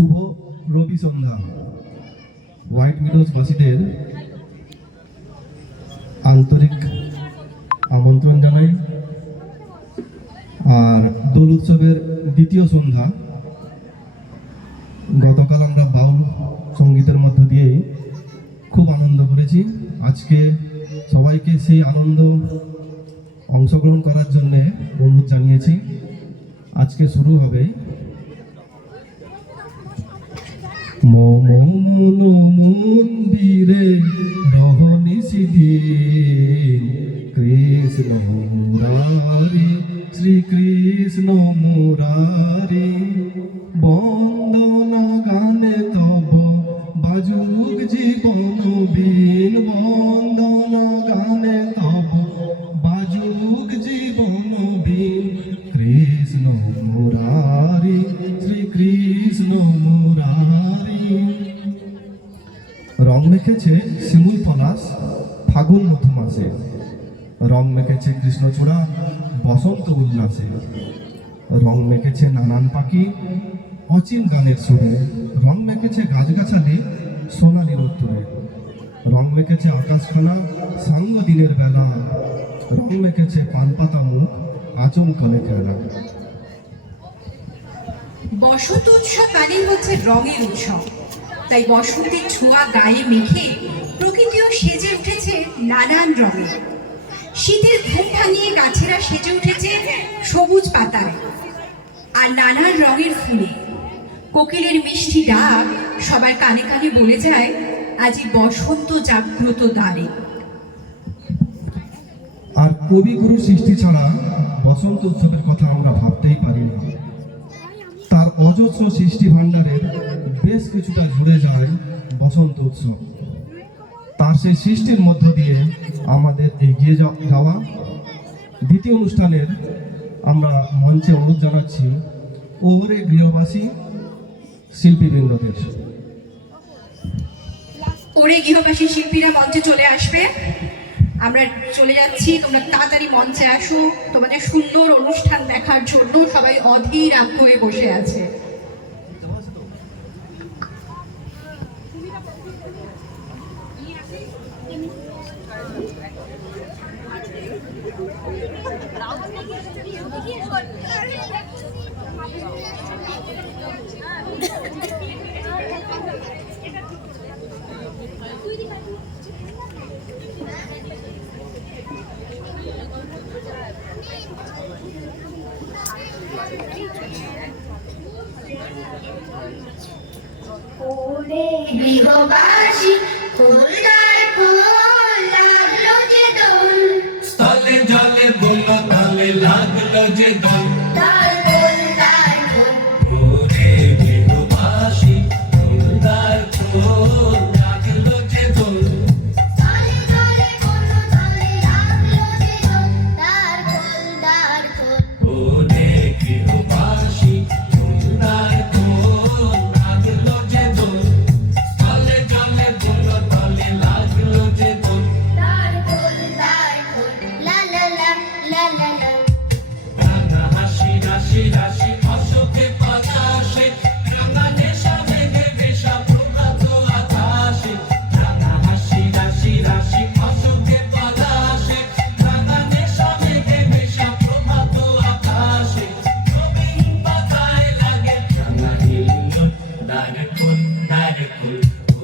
শুভ রবি সন্ধ্যা white মিডোজবাসীদের আন্তরিক আমন্ত্রণ জানাই। আর দোল উৎসবের দ্বিতীয় সন্ধ্যা, গতকাল আমরা বাউল সঙ্গীতের মধ্য দিয়েই খুব আনন্দ করেছি। আজকে সবাইকে সেই আনন্দ অংশগ্রহণ করার জন্য অনুরোধ জানিয়েছি। আজকে শুরু হবে মম মন মন্দিরে রহনিশিদিন কৃষ্ণ মুরারি শ্রীকৃষ্ণ মুরারি বন্দন গানে তব বাজুক জীবন বিন বন্দন গানে তব বাজুক জীবন বিন কৃষ্ণ মুরারি শ্রীকৃষ্ণ মুরারি। রং মেখেছে শিমুল পলাশ ফাগুন মধুমাসে, রং মেখেছে কৃষ্ণচূড়া বসন্ত উল্লাসে, রং মেখেছে নানান পাখি অচিন গানের সুরে, রং মেখেছে গাছগাছালি সোনালি রোদ্দুরে, রং মেখেছে আকাশখানা সাঙ্গ দিনের বেলা, রং মেখেছে পানপাতা মুখ আচমকনে খেলা। বসন্ত উৎসব মানেই হচ্ছে রঙের উৎসব, তাই বসন্তের ছোঁয়া গায়ে মেখে প্রকৃতিও সেজে উঠেছে নানান রঙে। শীতের ঘুম ভাঙিয়ে গাছেরা সেজে উঠেছে সবুজ পাতায় আর নানান রঙের ফুলে। কোকিলের মিষ্টি ডাক সবার কানে কানে বলে যায় আজি বসন্ত জাগ্রত দ্বারে। আর কবিগুরু সৃষ্টি ছাড়া বসন্ত উৎসবের কথা আমরা ভাবতেই পারি না। তার অজস্র সৃষ্টি ভাণ্ডারের বেশ কিছুটা জুড়ে যায় বসন্ত উৎসব। তার সেই সৃষ্টির মধ্য দিয়ে আমাদের এগিয়ে যাওয়া। দ্বিতীয় অনুষ্ঠানের আমরা মঞ্চে অনুরোধ জানাচ্ছি ওরে গৃহবাসী শিল্পীবৃন্দদের। ওরে গৃহবাসী শিল্পীরা মঞ্চে চলে আসবে। আমরা চলে যাচ্ছি, তোমরা তাড়াতাড়ি মঞ্চে আসো। তোমাদের সুন্দর অনুষ্ঠান দেখার জন্য সবাই অধীর আগ্রহে বসে আছে। ওরে গৃহবাসী ফুলদার ফুল লাগলো যে দোল, স্থলে জলে বললো তালে লাগলো যে দোল। তার ফুল তার ফুল ওরে গৃহবাসী ফুলদার ফুল লাগলো যে দোল। তালে তালে কোনো তালে লাগলো যে দোল, তার ফুল তার ফুল ওরে গৃহবাসী ফুলদার ফুল লাগলো যে দোল। স্থলে জলে বললো তালে লাগলো যে দোল। তার ফুল লা লা লা লা লা লা। রাঙা হাসি রাশি রাশি অশোকে বাতাসে, রাঙা নেশা ভেঙে বেশা প্রভাত আকাশে। রাঙা হাসি রাশি রাশি অশোকে বাতাসে, রাঙা নেশা ভেঙে বেশা প্রভাত আকাশে। নবীন পাতায় লাগে রাঙা হিল্লোল, দ্বার খোল দ্বার খোল।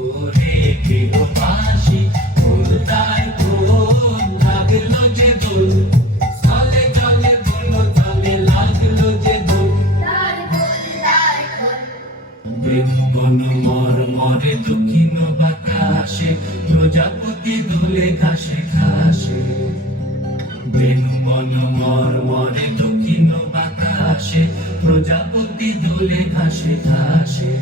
ওরে গৃহবাসী ফুলদার ফুল লাগলো যে দোল। স্থলে জলে বললো তালে লাগলো যে দোল। তার ফুল তার ফুল বৃন্দন মরমরে দক্ষিণ বাতাসে, প্রজাপতি দুলে ঘাসে ঘাসে। বেনুবন মরমরে দক্ষিণ বাতাসে, প্রজাপতি দুলে ঘাসে ঘাসে।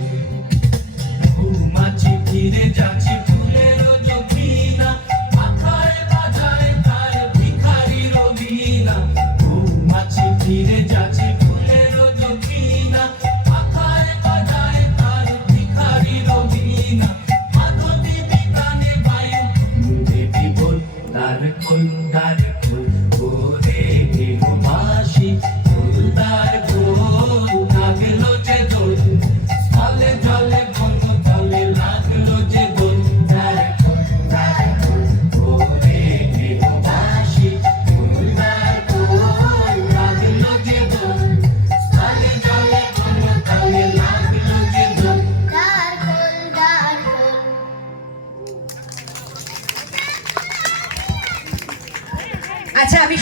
মৌমাছি ফিরে যাচ্ছে ফুলের জমিনা, মাথায় বাজায় তার ভিখারির বীণা। মৌমাছি ফিরে যাচ্ছে ফুলের জমিনা, মাথায় বাজায় তার ভিখারির বীণা। মাধবী বিতানে বায়ু দেবী বল, দ্বার খোল দ্বার খোল। ওরে গৃহবাসী ফুলদার ফুল লাগলো যে দোল। স্থলে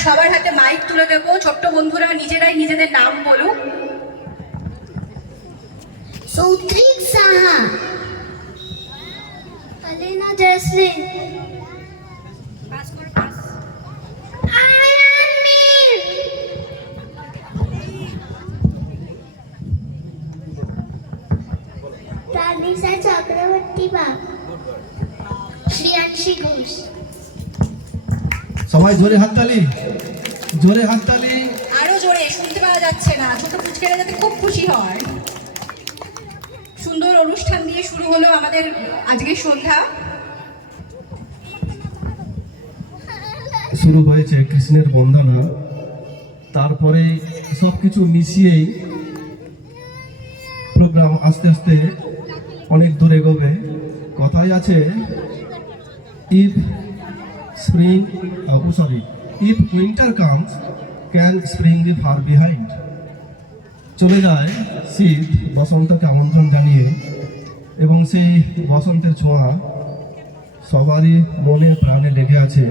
সবার হাতে মাইক তুলে দেবো, ছোট্ট বন্ধুরা নিজেরাই নিজেদের নাম বলুক। সৌত্রিক সাহা, আলিনা জয়শ্রী, আয়ান মীর, প্রাণিসা চক্রবর্তী বাগ, শ্রিয়াংশী ঘোষ। সবাই জোরে হাততালি, জোরে হাততালি। আরো জোরে, শুনতে পাওয়া যাচ্ছে না, ছোট পুচকেরা যাতে খুব খুশি হয়। সুন্দর অনুষ্ঠান দিয়ে শুরু হলো আমাদের আজকের সন্ধ্যা। শুরু হয়েছে কৃষ্ণের বন্দনা, তারপরে সব কিছু মিশিয়েই প্রোগ্রাম আস্তে আস্তে অনেক দূর এগোবে। কথাই আছে, if spring if winter comes can spring be far behind. চলে যায় শীত বসন্তকে আমন্ত্রণ জানিয়ে, এবং সেই বসন্তের ছোঁয়া সবারই মনে প্রাণে লেগে আছে।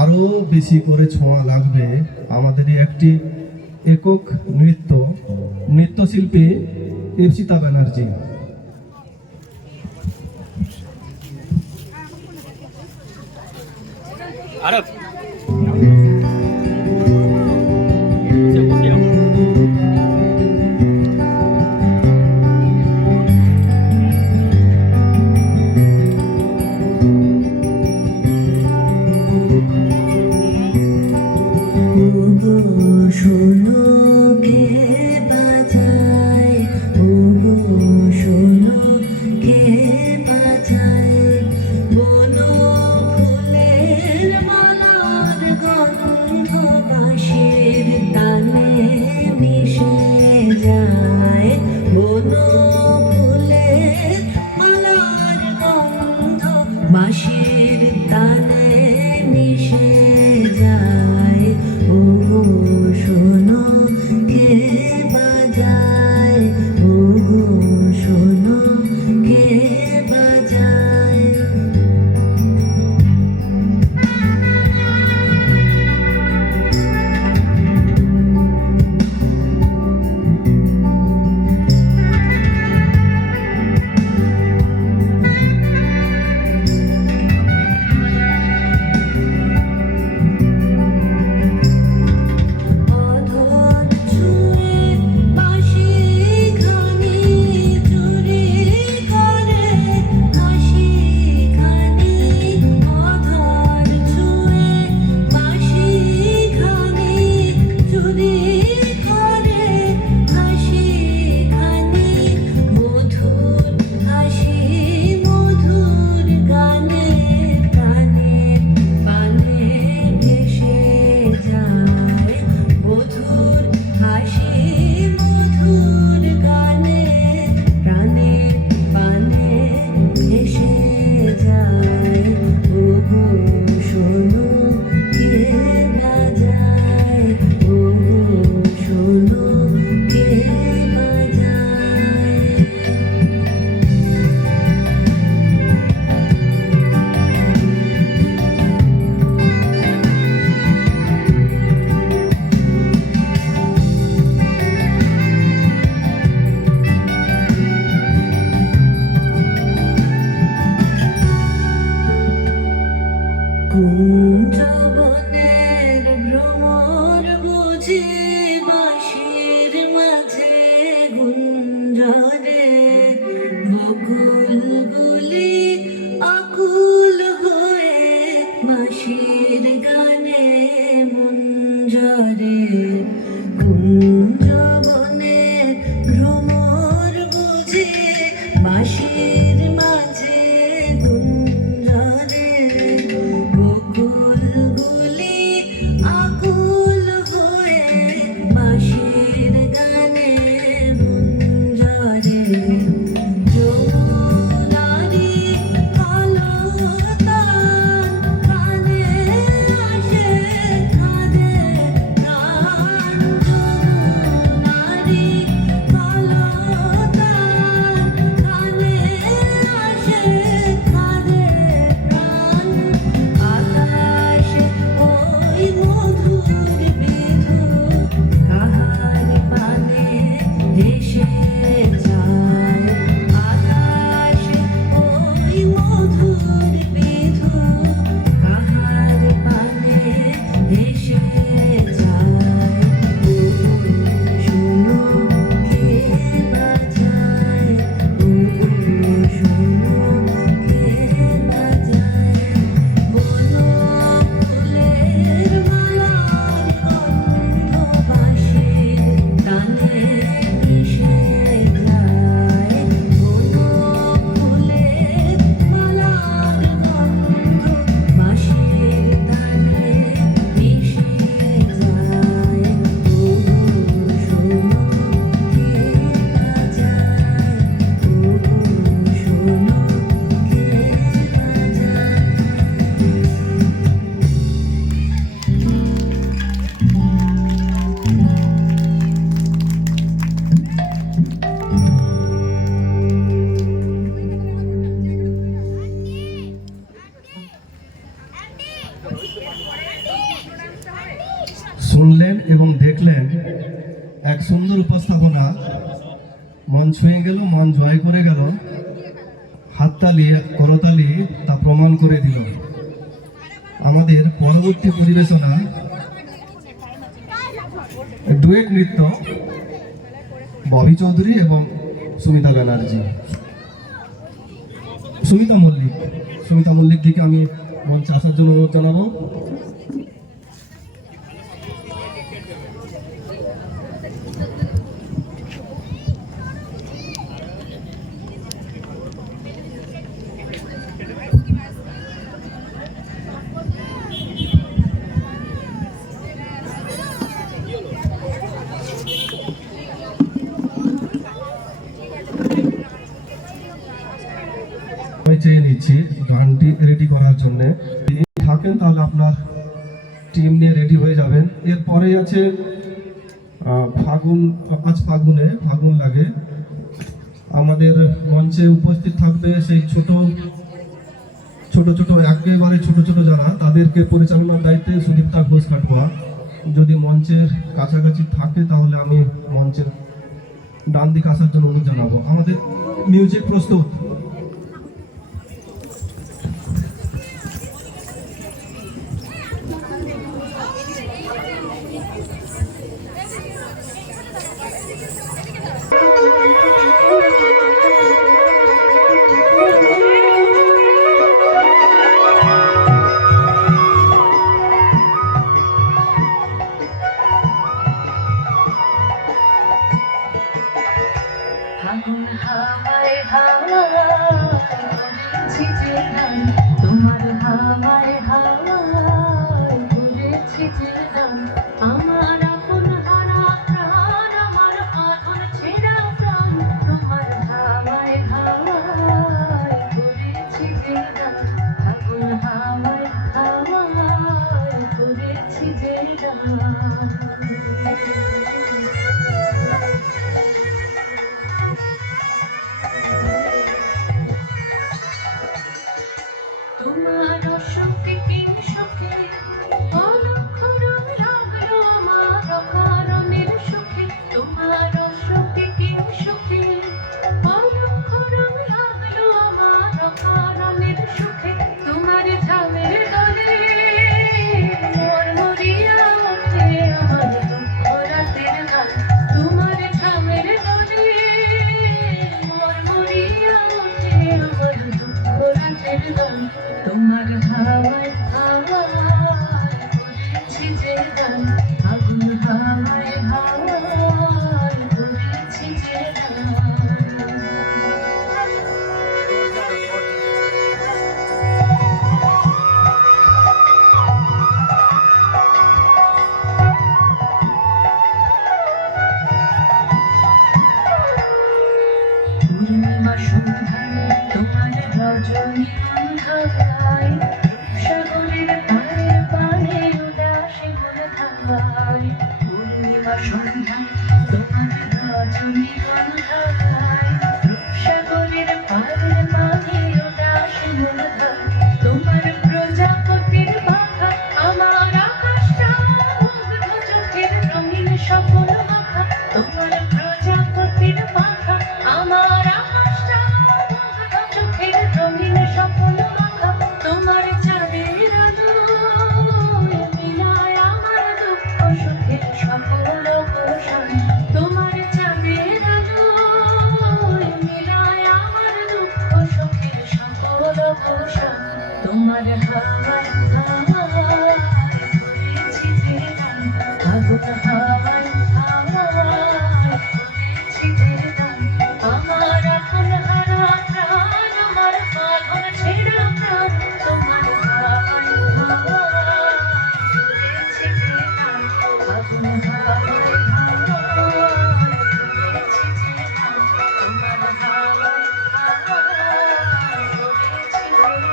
আরও বেশি করে ছোঁয়া লাগবে আমাদেরই একটি একক নৃত্যশিল্পী ইপ্সিতা ব্যানার্জি। বাঁশির তালে মিশে যায়, ও শোনো কে বাজায়, ও শোনো কে বাজায়। কুঞ্জবনের ভ্রমর বুঝি বাঁশির মাঝে গুঞ্জরে, বকুলগুলি আকুল হয়ে বাঁশির গানে মুঞ্জরে। কুঞ্জবনের ভ্রমর বুঝি বাঁশির মাঝে গুঞ্জরে, বকুলগুলি আকুল হয়ে বাঁশির গানে মুঞ্জরে। মন ছুঁয়ে গেল, মন জয় করে গেল, হাততালি করতালি তা প্রমাণ করে দিল। আমাদের পরবর্তী পরিবেশনা ডুয়েট নৃত্য, ববি চৌধুরী এবং সুমিতা ব্যানার্জি। সুমিতা মল্লিক দিকে আমি মঞ্চে আসার জন্য অনুরোধ জানাবো। আমি চেয়ে নিচ্ছি গানটি রেডি করার জন্য। যদি থাকেন তাহলে আপনার টিম নিয়ে রেডি হয়ে যাবেন। এরপরেই আছে ফাগুন। আজ ফাগুন লাগে। আমাদের মঞ্চে উপস্থিত থাকবে সেই ছোট একেবারে ছোট যারা, তাদেরকে পরিচালনার দায়িত্বে সুদীপ্তা ঘোষ কাটুয়া। যদি মঞ্চের কাছাকাছি থাকে তাহলে আমি মঞ্চের ডান দিকে আসার জন্য অনুরোধ জানাবো। আমাদের মিউজিক প্রস্তুত। ফাগুন হাওয়ায় হাওয়ায় করেছি যে গান, তোমার হাওয়ায় হাওয়ায় করেছি যে গান। আমার আপন হারা প্রাণ, আমার বাঁধন ছেঁড়া প্রাণ, তোমার হাওয়ায় হাওয়ায় করেছি যে গান। ফাগুন হাওয়ায় হাওয়ায় করেছি যে গান। তোমার অসুখে কিংসুখে অলক্ষ রং লাগলো আমার অকারণের সুখে। তোমার অসুখে কিংসুখে অলক্ষ রং লাগলো আমার অকারণের সুখে। তোমার ঝামের দলে মরমরিয়া ওঠে আমার দুঃখ রাতের গান। তোমার ঝামের দলে মরমরিয়া ওঠে আমার দুঃখ রাতের গান। তোমার হাওয়ায় হাওয়ায় করেছি যে গান, ফাগুন হাওয়ায় হাওয়ায় করেছি যে গান। পূর্ণিমা সন্ধ্যায় তোমার রজনীগন্ধায়, সাগরের পাড়ে পাড়ে উদাসী মন ধায়। পূর্ণিমা সন্ধ্যায় তোমার রজনীগন্ধায়, সাগরের পাড়ে পাড়ে উদাসী মন ধায়। তোমার প্রজাপতির মাথা আমার আকাশটা মুগ্ধ চোখের রঙিন স্বপ্ন মাখা। তোমার প্রজাপতির মাথা আমার আকাশটা মুগ্ধ চোখের রঙিন স্বপ্ন মাখা। তোমার চাঁদের আলোয় মিলায় আমার দুঃখ সুখের সকল পোষণ। তোমার চাঁদের আলোয় মিলায় আমার দুঃখ সুখের সকল পোষণ। তোমার হাওয়ায় হাওয়ায় করেছি যে গান, ফাগুন হাওয়ায় হাওয়ায় করেছি যে গান। আমার আপন হারা প্রাণ, আমার বাঁধন ছেঁড়া প্রাণ, তোমার হাওয়ায় হাওয়ায় করেছি যে গান। ফাগুন হাওয়ায় হাওয়ায় করেছি যে গান, তোমার হাওয়ায় হাওয়ায় করেছি যে গান।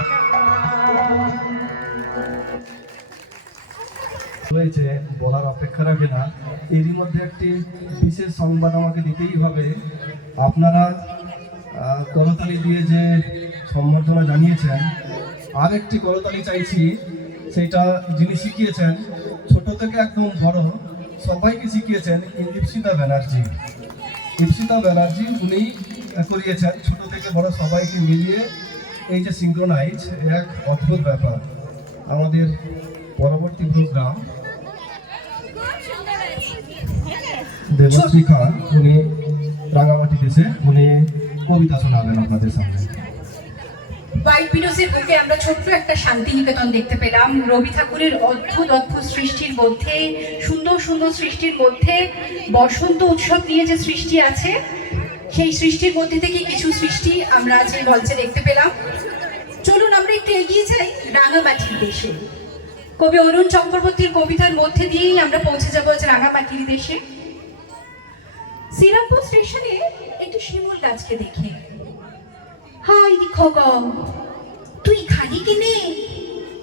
হয়েছে বলার অপেক্ষা রাখে না। এরই মধ্যে একটি বিশেষ সংবাদ আমাকে দিতেই হবে। আপনারা করতালি দিয়ে যে সম্বর্ধনা জানিয়েছেন, আরেকটি করতালি চাইছি। সেটা যিনি শিখিয়েছেন, ছোট থেকে একদম বড় সবাইকে শিখিয়েছেন, ইন্দীপসিতা ব্যানার্জি। ইপসিতা ব্যানার্জি উনি করিয়েছেন ছোট থেকে বড় সবাইকে মিলিয়ে এই যে সিঙ্ক্রোনাইজ এক অদ্ভুত ব্যাপার। আমাদের পরবর্তী প্রোগ্রাম দেবশ্রী খান উনি রাঙামাটি দেশে উনি কবিতা শোনাবেন আপনাদের সামনে। হোয়াইট উইডোজের বুকে আমরা ছোট্ট একটা শান্তিনিকেতন দেখতে পেলাম। রবি ঠাকুরের অদ্ভুত অদ্ভুত সৃষ্টির মধ্যে, সুন্দর সুন্দর সৃষ্টির মধ্যে বসন্ত উৎসব নিয়ে যে সৃষ্টি আছে, সেই সৃষ্টির মধ্যে থেকে কিছু সৃষ্টি আমরা আজ এই মঞ্চে দেখতে পেলাম। চলুন আমরা একটু এগিয়ে যাই রাঙামাটির দেশে। কবি অরুণ চক্রবর্তীর কবিতার মধ্যে দিয়েই আমরা পৌঁছে যাবো আজ রাঙামাটির দেশে। শ্রীরামপুর স্টেশনে একটি শিমুল গাছকে দেখে, হাই খগ তুই খালি কিনে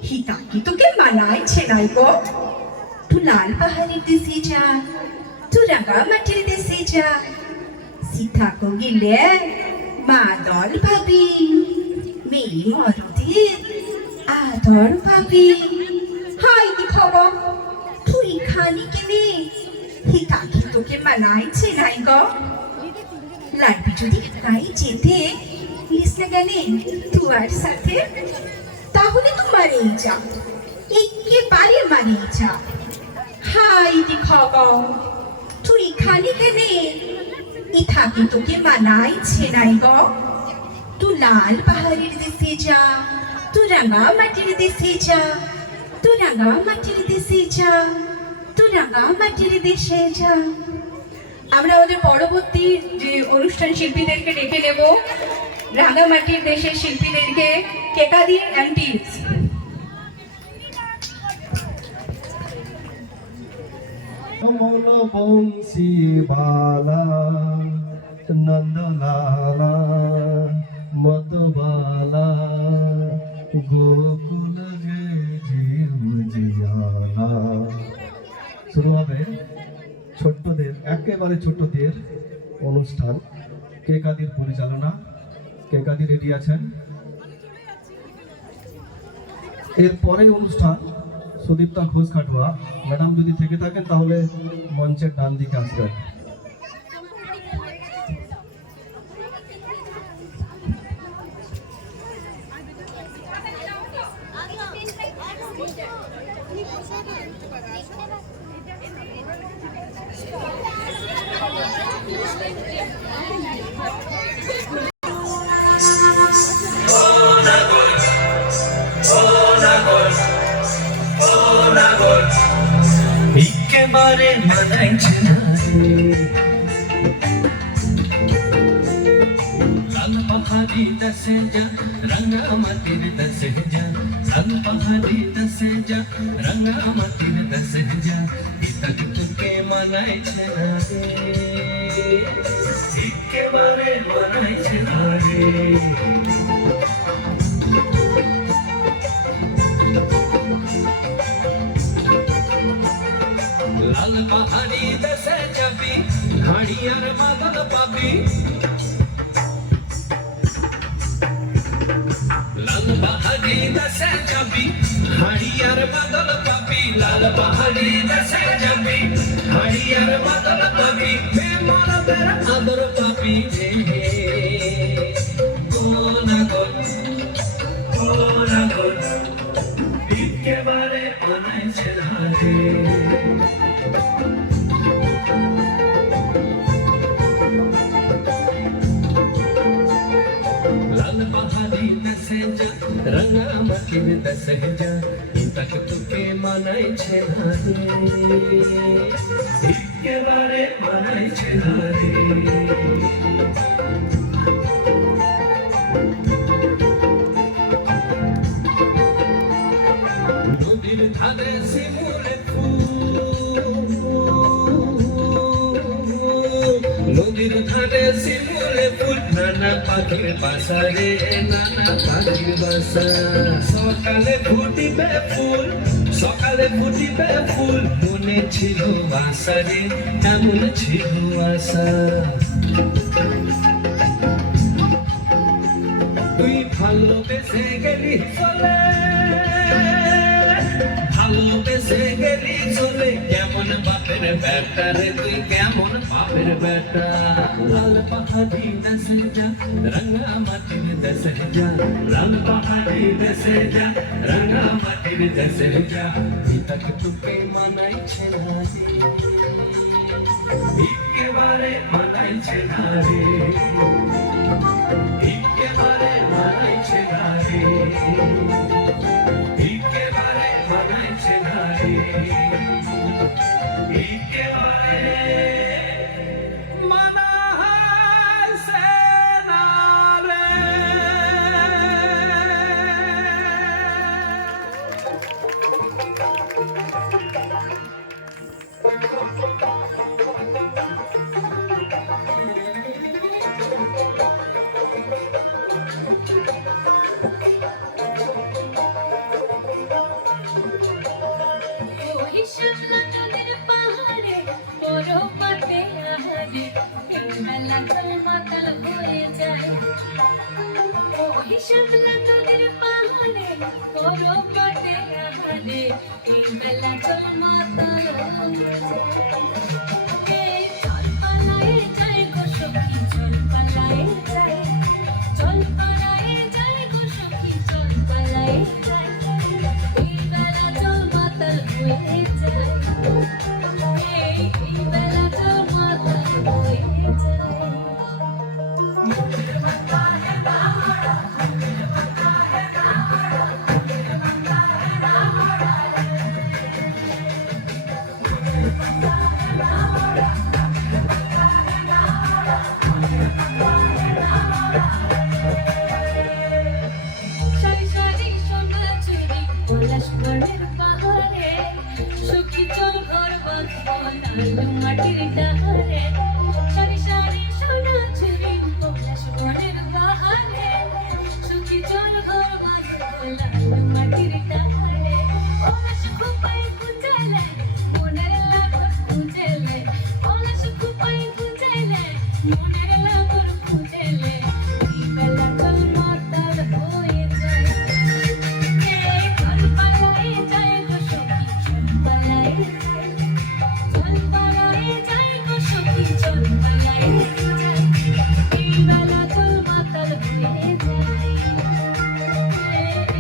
হিতা কি তোকে মানাইছে নাই গো, তুই লাল পাহাড়ের দেশে যা, তুই রাঙামাটির দেশে যা, সীতা গিলে মাদল ভাবি, মেয়ে মরদের আদর ভাবি। হাই খগ তুই খালি কিনে হিতা কি তোকে মানাইছে নাই গো, লাগবি যদি তাই যেতে লিসনে গেলে তোমার সাথে, তাহলে তো মারেই যা, একেবারে মারেই যা। হাই খগ তুই খালি কেনে ইথা কি তোকে মানাইছে নাই গ, তুই লাল পাহাড়ের দেশে যা, তুই রাঙা মাটির দেশে যা, তুই রাঙা মাটির দেশে যা, তুই রাঙা মাটির দেশে যা। আমরা আমাদের পরবর্তী যে অনুষ্ঠান শিল্পীদেরকে ডেকে নেব, রাঙামাটির দেশের শিল্পীদেরকে, কেকাদি অ্যান্টিস। কমল বংশী বালা নন্দলালা মধুবালা গোকুল গে জীব জিয়ালা। শুরু হবে ছোট্টদের, একেবারে ছোট্টদের অনুষ্ঠান। কেকাদির পরিচালনা, কেকাদি রেডি আছেন। এর পরের অনুষ্ঠান সুদীপ্তা ঘোষ খাটুয়া ম্যাডাম যদি থেকে থাকেন তাহলে মঞ্চের ডান দিকে আসবেন। একেবারে মানাইছে না রে, লাল পাহাড়ি দেশে যা, রাঙামাটির দেশে যা, লাল পাহাড়ি দেশে যা, রাঙামাটির দেশে যা, ইতাক তোকে মানাইছে না রে, একেবারে মানাইছে না রে। লাল পাহাড়ি দেশে যাবি, হাড়িয়ার মাদল পাবি, লাল পাহাড়ি দেশে যাবি, হাড়িয়ার মাদল পাবি, লাল পাহাড়ি দেশে যাবি, হাড়িয়ার মাদল পাবি, হে মরদের আদর পাবি রে, ও নাগর ও নাগর, একেবারে অনাইছে ধারে। লাল পাহাড়ি দেশে যা, রাঙামাটির দেশে যা, ইতাক তোকে মানাইছে ধারে, একেবারে মানাইছে ধারে। নদীর ধারে শিমুল ফুল, নদীর ধারে শিমুল ফুল, নানা পাখির বাসা রে, নানা পাখির বাসা। সকালে ফুটিবে ফুল, সকালে ফুটিবে ফুল, মনে ছিল আশা রে, এমন ছিল আশা। তুই ভালোবেসে গেলি চলে, ভালোবেসে গেলি চলে, কেমন বাপের বেটা রে তুই কেমন বাপের বেটা লাল পাহাড়ি দেশে যা রঙা মাটির দেশে যা লাল পাহাড়ি দেশে যা রঙা মাটির দেশে যা পিতাক তোকে মানাইছে না রে একেবারে মানাইছে না রে একেবারে মানাইছে না রে একেবারে মানাইছে না রে একেবারে মানাইছে না রে ওই শামলা নদীর পাহাড়ে পরপাতে আহারে বেলা জল মাতাল হয়ে যায় ওই শামলা নদীর পাহাড়ে পরপাতে আহারে বেলা জল মাতাল হয়ে যায় জল পালায়ে যায় গো সখী জল পালায়ে যায় জল পালায়ে যায় গো সখী জল পালায়ে যায় এই বেলা জল মাতাল হয়ে যায় এই বেলা জল মাতাল হয়ে যায় সারি সারি সোনা চুরি পলাশ বনের পাহাড়ে সুখী চল ঘর বাঁধবো লাল মাটির ডাহারে সারি সারি সোনা চুরি পলাশ বনের পাহাড়ে সুখী চল ঘর বাঁধবো লাল মাটির ডাহারে পলাশ খোপায় গুঞ্জেলে মনের লাগর খুঁজেলে পলাশ খোপায় গুঞ্জেলে মনের লাগর খুঁজেলে এই বেলা চল মাতাল হয়ে যায় এই জল পালায়ে যায় গো সখী জল পালায়ে যায় জল পালায়ে যায় গো সখী জল পালায়ে যায় এই বেলা চল মাতাল হয়ে যায়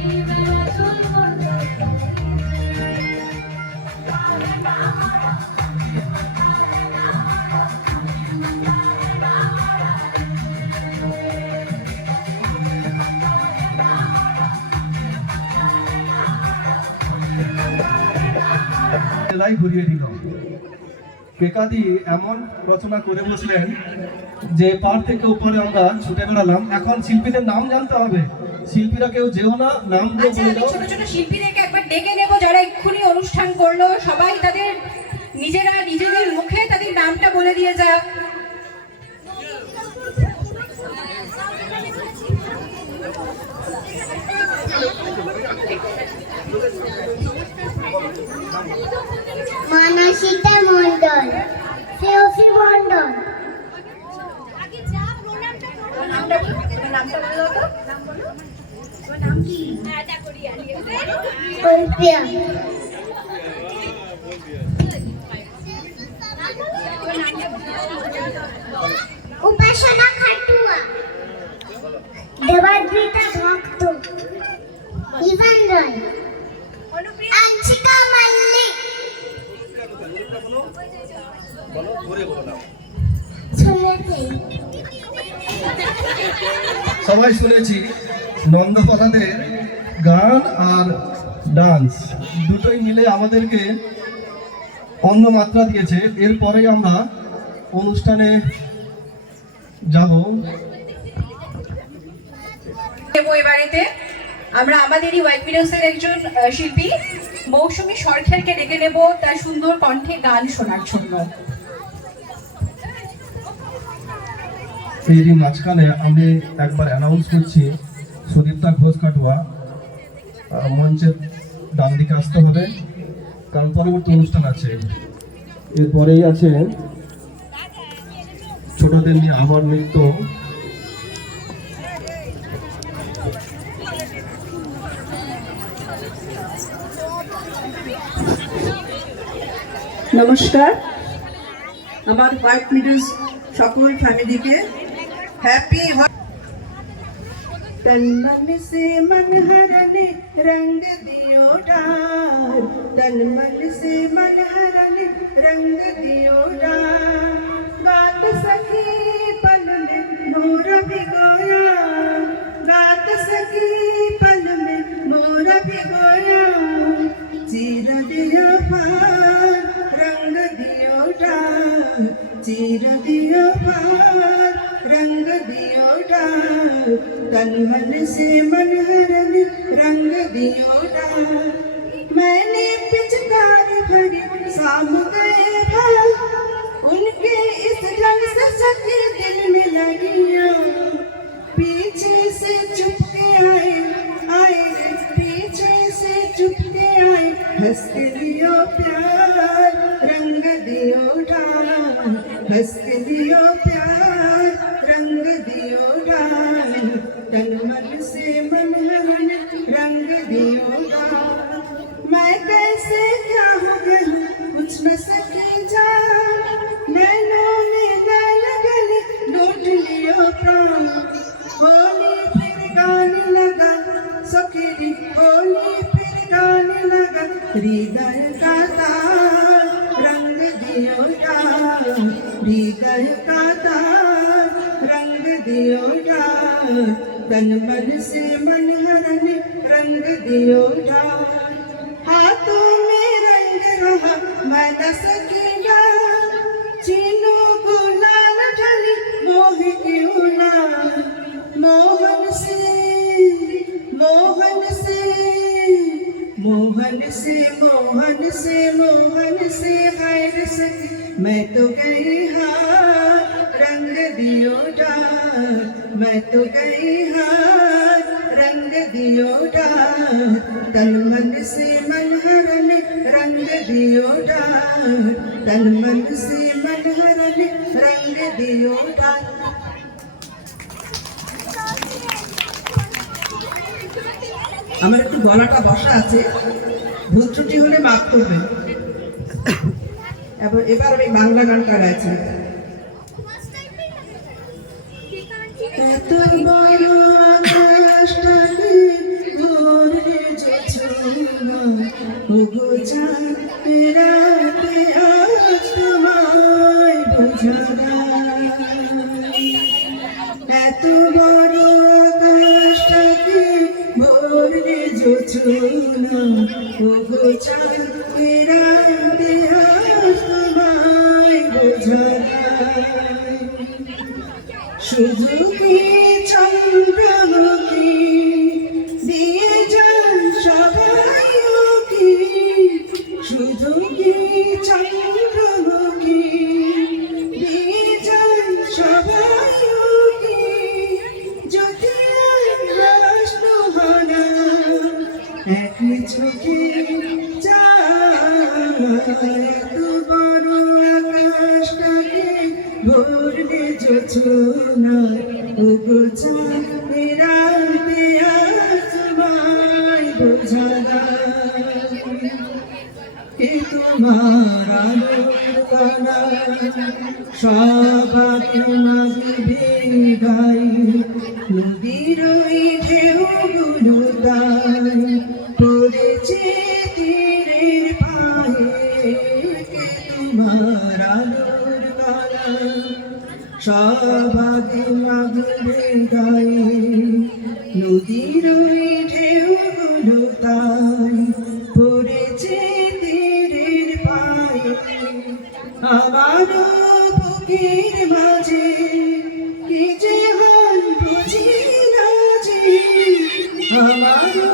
এই বেলা চল মাতাল হয়ে জেলায় ঘুরিয়ে দিল কেকাদি এমন রচনা করে বসলেন যে পার থেকে উপরে আমরা ছুটে বেড়ালাম। এখন শিল্পীদের নাম জানতে হবে, শিল্পীরা কেউ যেও না, নাম দিয়ে আচ্ছা, বলে আমি দাও। ছোট ছোট শিল্পীদেরকে একবার ডেকে নেব যারা এক্ষুনি অনুষ্ঠান করলো, সবাই তাদের নিজেদের মুখে তাদের নামটা বলে দিয়ে যাক। মানসিতা মণ্ডল, সেলফি মণ্ডল, কল্পিয়া, উপাসনা খাটুয়া, দেবাদ্রিতা ভক্ত, ইভান রয়, আঞ্চিকা মল্লিক, সবাই শুনেছি নন্দপ্রসাদের গান আর ডান্স দুটোই মিলে আমাদেরকে অন্য মাত্রা দিয়েছে। এরপরে আমরা অনুষ্ঠানে যাব। এবারেতে আমরা আমাদেরই ওয়াইট মিডিয়াসের একজন শিল্পী মৌসুমী সরকারকে ডেকে নেব তার সুন্দর কণ্ঠে গান শোনার জন্য। এরই মাঝখানে আমি একবার অ্যানাউন্স করছি, সুদীপ্তা ঘোষ কাটুয়া মঞ্চের ডান দিকে আসতে হবে, কারণ পরবর্তী অনুষ্ঠান আছে। এরপরেই আছে ছোটদের নিয়ে আমার নৃত্য। নমস্কার আমার হোয়াইট মিডলস সকল ফ্যামিলিকে হ্যাপি तन मन से मन हरने रंग दियो डार तन मन से मन हरने रंग दियो डार गात सखी पल में मोर भिगोया गात सखी पल में मोर भिगोया चीर दियो पार रंग दियो डार चीर दियो पार रंग दियो डार तन मन से मन हरन रंग दियो डार मैंने पिचकार भरी साम गए भाल उनके इस ढंग से सके दिल में लगिया पीछे से चुपके आए आए पीछे से चुपके आए हंस के दियो प्यार रंग दियो डार हंस के दियो प्यार रंग दियो डार तन मन से मन हरन रंग दियो डार मैं कैसे क्या हो गई कुछ न सकी जान नैनों में नैन गली लूट लियो प्राण होली फिर गाने लगा सखी होली फिर गाने लगा हृदय का तार रंग दियो डार हृदय का तार रंग दियो डार तन मन से मन हरन रंग दियो डार हाथों में रंग रहा मैं न सकेगा चीनू गुलाल ढली मोह क्यों ना मोहन से मोहन से मोहन से मोहन से मोहन से गैर सकी मैं तो गई हाँ रंग दियो डार मैं तो गई हाँ रंग दियो डार तन मन से मन हरन रंग दियो डार तन मन से मन हरन रंग दियो डार আমার একটু গলাটা বসা আছে ভুল ত্রুটি হলে মাফ করবেন এবার আমি বাংলা গানটা গাইছি এত বড় আকাশটাকে ভরে জোছনা ওগো চাঁদ রাতে আজ তোমায় বোঝানা এত বড় আকাশটাকে ভরে জোছনা ওগো চাঁদ রাতে আজ তোমায় বোঝানা শুধু কি চন্দ্রমুখী দিয়ে যান সবাই কি শুধু কি চন্দ্রমুখী দিয়ে যান সবাই কি যদি রাষ্ট্রহানা একই চোখে এত বড় আকাশটাকে ভরবে জোছনা ওগো চাঁদ রাতে আজ তোমায় বোঝানা কে তোমার আলোর বালা সবাকে মাগবে গাই নদীর ওই ঢেউগুলো তাই পড়েছে তীরের পায়ে কে তোমার আলোর বালা সবাকে মাগবে গাই নদীর ওই ঢেউগুলো তাই পড়েছে তীরের পায়ে আমারও বুকের মাঝে কি যে হয় বুঝি না যে আমারও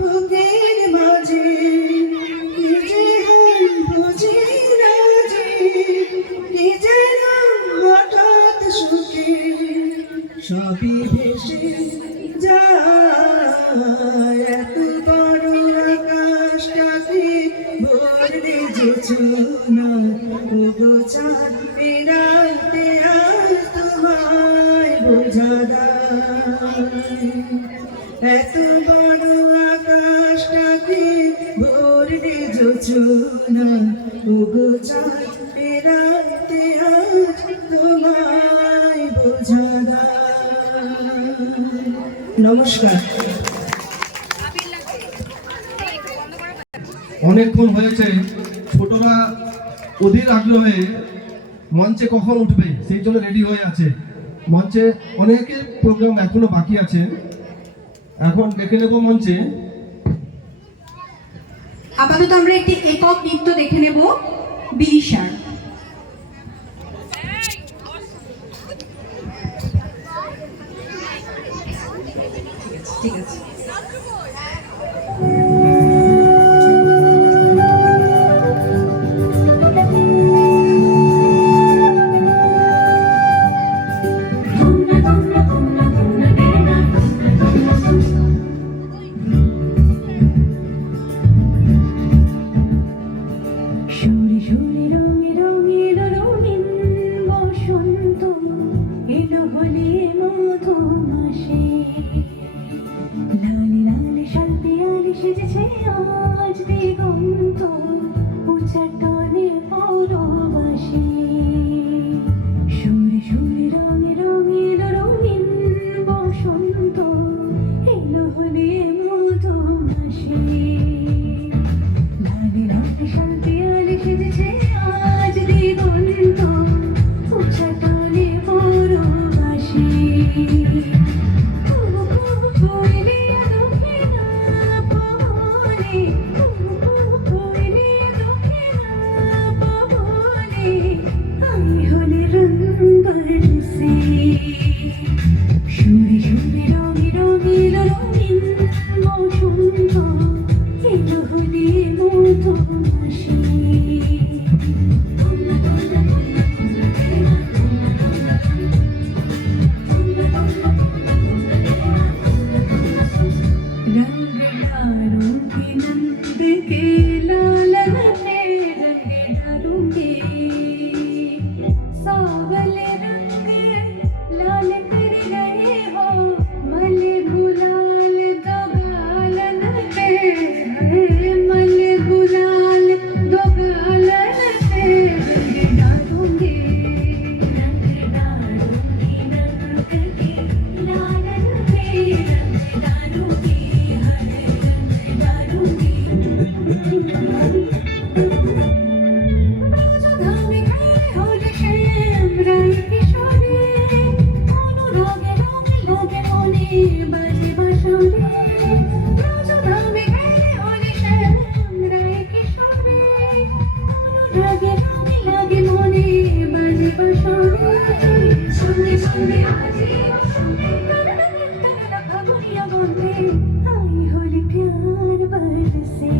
বুকের মাঝে কি যে হয় বুঝি না যে কি যেন হঠাৎ সুখে সবই ভেসে যায় এত বড় আকাশটাকে ভরবে জোছনা ওগো চাঁদ রাতে আজ তোমায় বোঝানা এত বড় আকাশটাকে ভরবে যোচনা ওগো চাঁদ পেরাতে আজ তোমায় বোঝানা। নমস্কার। অনেকক্ষণ হয়েছে, ছোটরা অধীর আগ্রহে মঞ্চে কখন উঠবে সেই জন্য রেডি হয়ে আছে। মঞ্চে অনেকের প্রোগ্রাম এখনো বাকি আছে, এখন দেখে নেব মঞ্চে। আপাতত আমরা একটি একক নৃত্য দেখে নেব, বিদিশার। ঠিক আছে। সুরে সুরে রঙে রঙে রঙিন বসন্ত এলো হলে মধু মাসে, লালে লালে শাল পেয়ালে সেজেছে আজ দিগন্ত উচ্চাটনে পরবাসে। সুরে সুরে রঙে রঙে রঙিন বসন্ত এলো হলে মধু মাসে, লালে লালে শাল পেয়ালে সেজেছে আজ দিগন্ত উচ্চাটনে পরবাসে। কোইলিয়া দক্ষিণা পবনে, কোইলিয়া দক্ষিণা পবনে আই হলে রঙ বরসে। সুরে সুরে রঙে রঙে রঙিন বসন্ত এলো হলে মধু মাসে। रंग डालूंगी नंद के लालन पे, रंग डालूंगी सावले रंग लाल कर गए हो मल गुलाल दो गालन पे, मल गुलाल दो गालन पे रंग डालूंगी नंद के लालन पे, रंग डालूंगी हर रंग डालूंगी। রাজধানী ঘাটে হলে শ্যাম রায় কিশোরে, অনুরাগে রঙে লোকে মনে বাজে বাঁশরে। রাজধানী ঘাটে হলে শ্যাম রায় কিশোরে, অনুরাগে রঙে লাগে মনে বাজে বাঁশরে। সঙ্গে সঙ্গে আজি ফাগুনিয়া বন্দে আই হলে প্যার বরসে।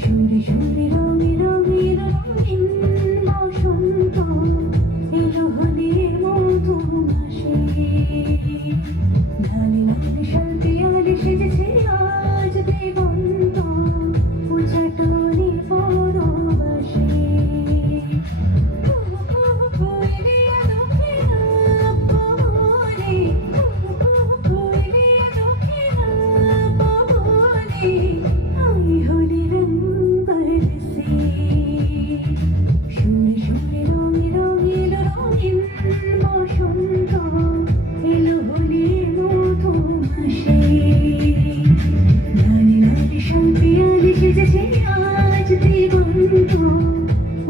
সুরে সুরে রঙে রঙে রঙিন বসন্ত এলো হলে মধু মাসে, লালে লালে শাল পেয়ালে সেজেছে আজ দিগন্ত উচ্চাটনে পরবাসে। কোইলিয়া দক্ষিণা পবনে, কোইলিয়া দক্ষিণা পবনে আই হলে রঙ বরসে। সুরে সুরে রঙে রঙে রঙিন বসন্ত এলো হলে মধু মাসে, লালে লালে শাল পেয়ালে সেজেছে আজ দিগন্ত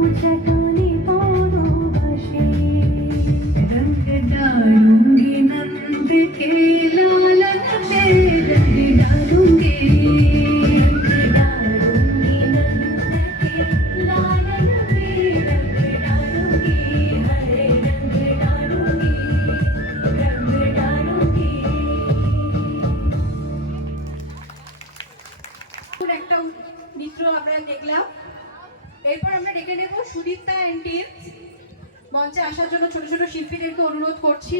উচ্চাটনে পরবাসে। रंग डालूंगी नंद के लालन पे, रंग डालूंगी रंग डालूंगी नंद के लालन पे, रंग डालूंगी हरे रंग डालूंगी रंग डालूंगी। একটা নৃত্য আমরা দেখলাম, এরপর আমরা ডেকে নেব সুদীপ্তা অ্যান্ড টিমস। মঞ্চে আসার জন্য ছোট ছোট শিল্পীদেরকে অনুরোধ করছি।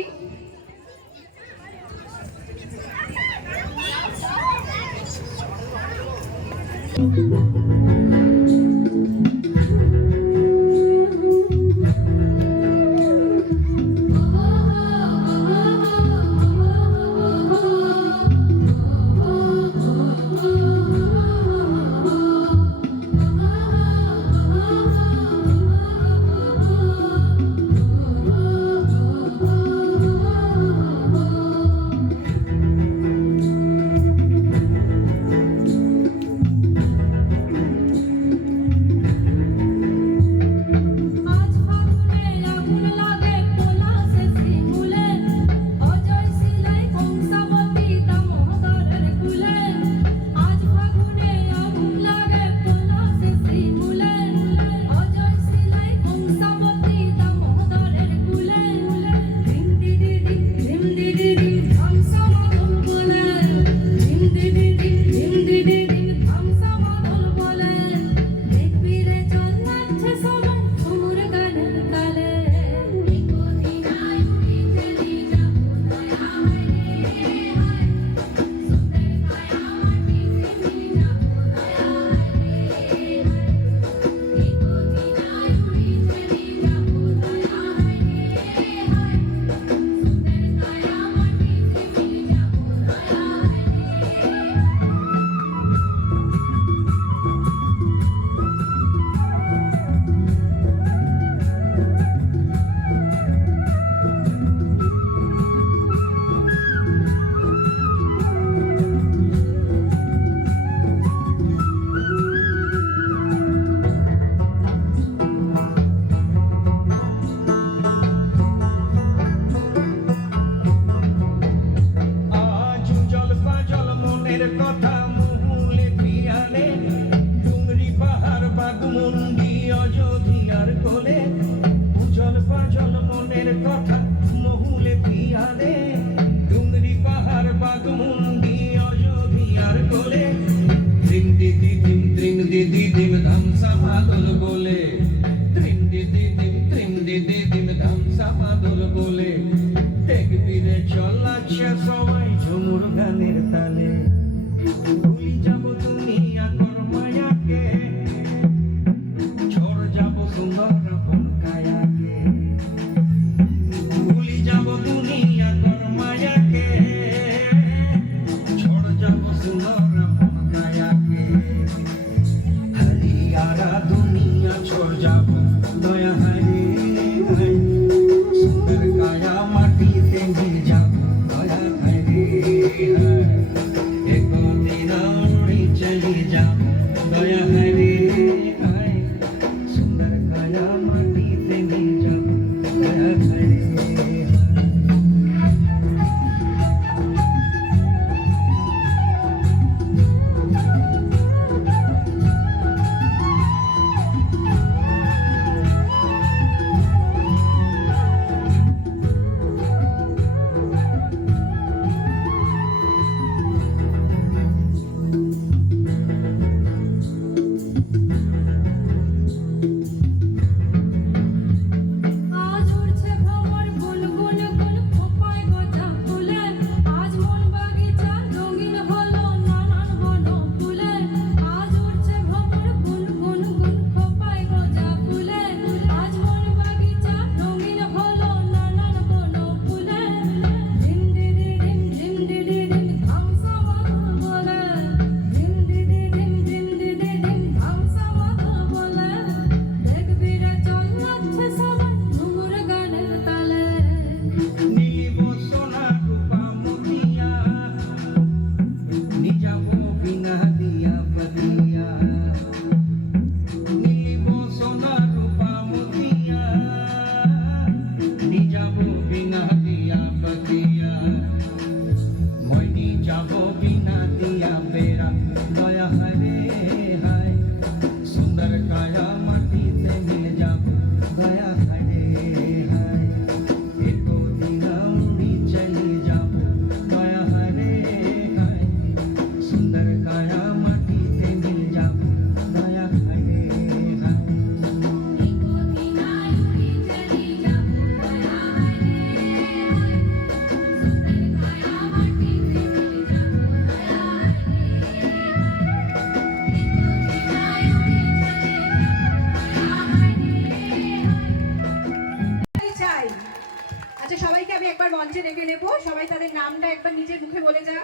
একবার মঞ্চে ডেকে নেব, সবাই তাদের নামটা একবার নিজের মুখে বলে যা।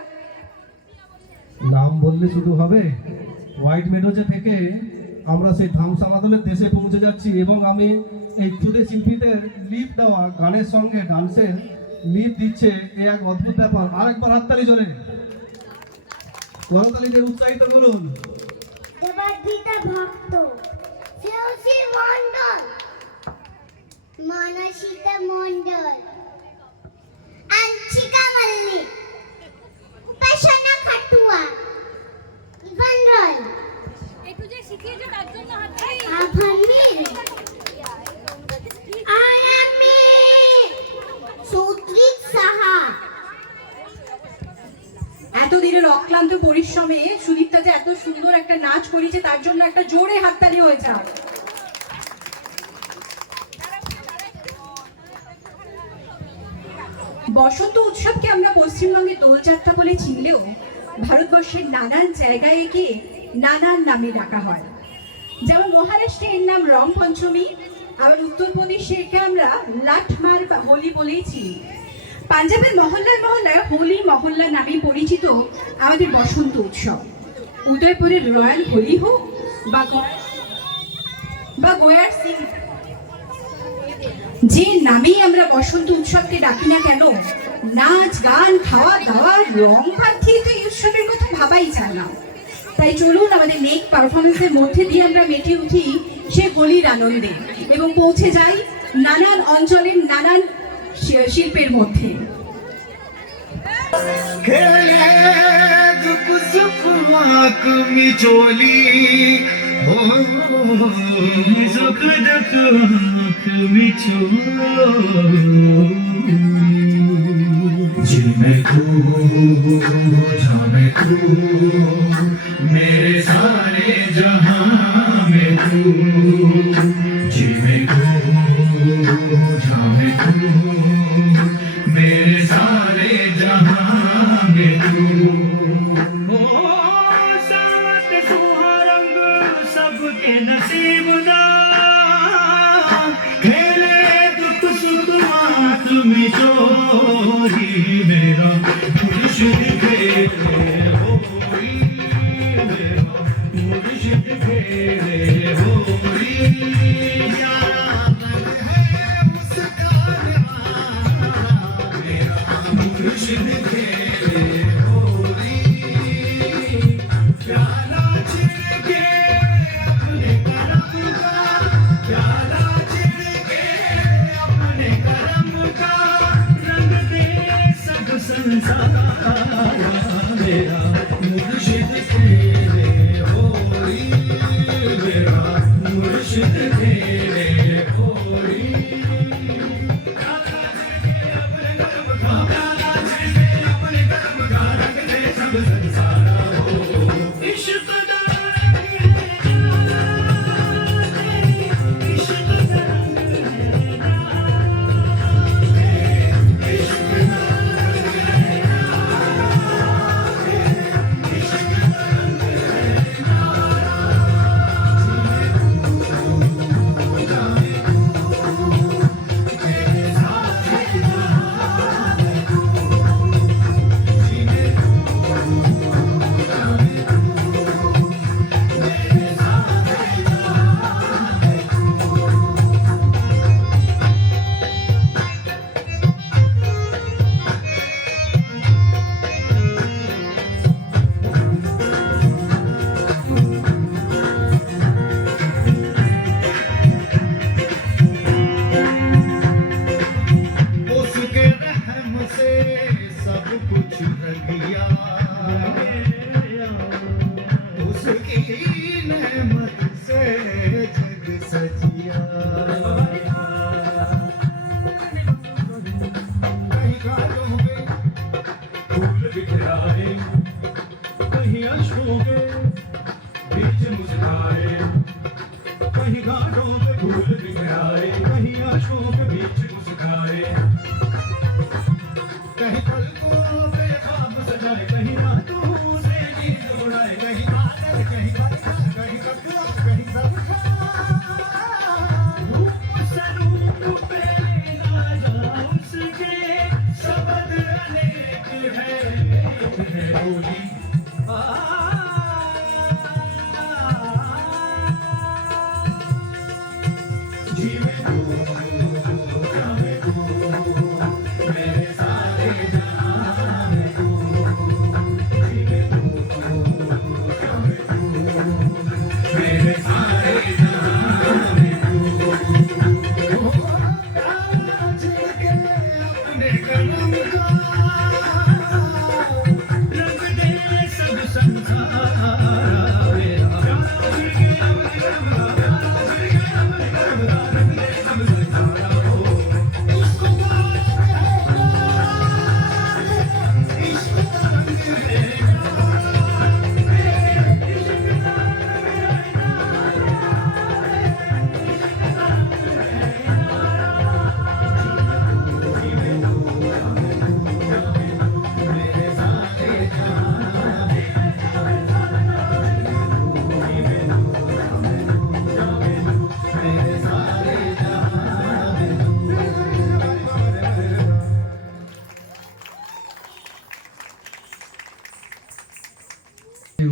নাম বললে শুধু হবে? হোয়াইট মেডোজে থেকে আমরা সেই ধামসামাদলের দেশে পৌঁছে যাচ্ছি এবং আমি এই ক্ষুদে শিল্পীদের লিপ দেওয়া গানের সঙ্গে ডান্সের লিপ দিচ্ছে, এ এক অদ্ভুত ব্যাপার। আরেকবার হাততালি জোরে, করতালি দিয়ে উৎসাহিত করুন। দেবাদিতা ভক্ত শ্রেয়সী মণ্ডল, মানসিতা মণ্ডল, আঞ্চিকা মল্লিক, উপাসনা খাটুয়া, ইভান রয়, একটু যে শিখিয়েছে তার জন্য হাততালি। আভামির, আয়ামি, সৌত্রিক সাহা। এতদিনের অক্লান্ত পরিশ্রমে সুদীপ্তা যে এত সুন্দর একটা নাচ করেছে তার জন্য একটা জোরে হাততালি হয়ে যায়। বসন্ত উৎসবকে আমরা পশ্চিমবঙ্গে দোলযাত্রা বলে চিনলেও ভারতবর্ষের নানান জায়গায় একে নানান নামে ডাকা হয়। যেমন মহারাষ্ট্রে এর নাম রং পঞ্চমী, আবার উত্তরপ্রদেশে একে আমরা লাঠমার বা হোলি বলেই চিনি। পাঞ্জাবের মহল্লায় মহল্লায় হোলি মহল্লা নামে পরিচিত আমাদের বসন্ত উৎসব। উদয়পুরের রয়্যাল হোলি হোক বা গোয়ার সিং, যে নামেই আমরা বসন্ত উৎসবকে ডাকি না কেন, নাচ গান খাওয়া দাওয়া রং পাঠিয়ে তো এই উৎসবের কথা ভাবাই যায় না। তাই চলুন আমাদের নেক পারফরমেন্সের মধ্যে দিয়ে আমরা মেতে উঠি সে হোলির আনন্দে এবং পৌঁছে যাই নানান অঞ্চলের নানান শিল্পের মধ্যে। मेरे सारे जहां में तू, जी में तू, जहां में तू, मेरे सारे जहां में तू। ओ सावत सुहारंग सबके नसीब दा, खेले दुख सुख मात में चोरी, मेरा मुर्शिद खेले होरी, मेरा मुर्शिद खेले होरी, यारा मन है उसका न्यारा, मेरा मुर्शिद खेले होरी, प्याला छिड़ के अपने करम का, प्याला छिड़ के अपने करम का, रंग दे सब संसार, मेरा मुर्शिद खेले होरी, मेरा मुर्शिद खेले होरी, प्याला छिड़ के अपने करम का, प्याला छिड़ के अपने करम का, रंग दे सब संसार हो, इश्क दा रंग है नाते, इश्क दा रंग है नाते, इश्क दा रंग है नाते, इश्क दा रंग है उसके रहम से सब कुछ रंगिया, उसकी नेमत से जग सजिया, कहीं गालों में फूल बिखराए, कहीं अश्कों के बीच मुस्काए, कहीं गालों में फूल बिखराए, कहीं आंखों के बीच मुस्काए, कहीं पलकों पे ख्वाब सजाए, कहीं रातों से नींद उड़ाए, कहीं आदर, कहीं बदला, कहीं बदला, कहीं सबका रूप स्वरूप पे ना जा उसके, होली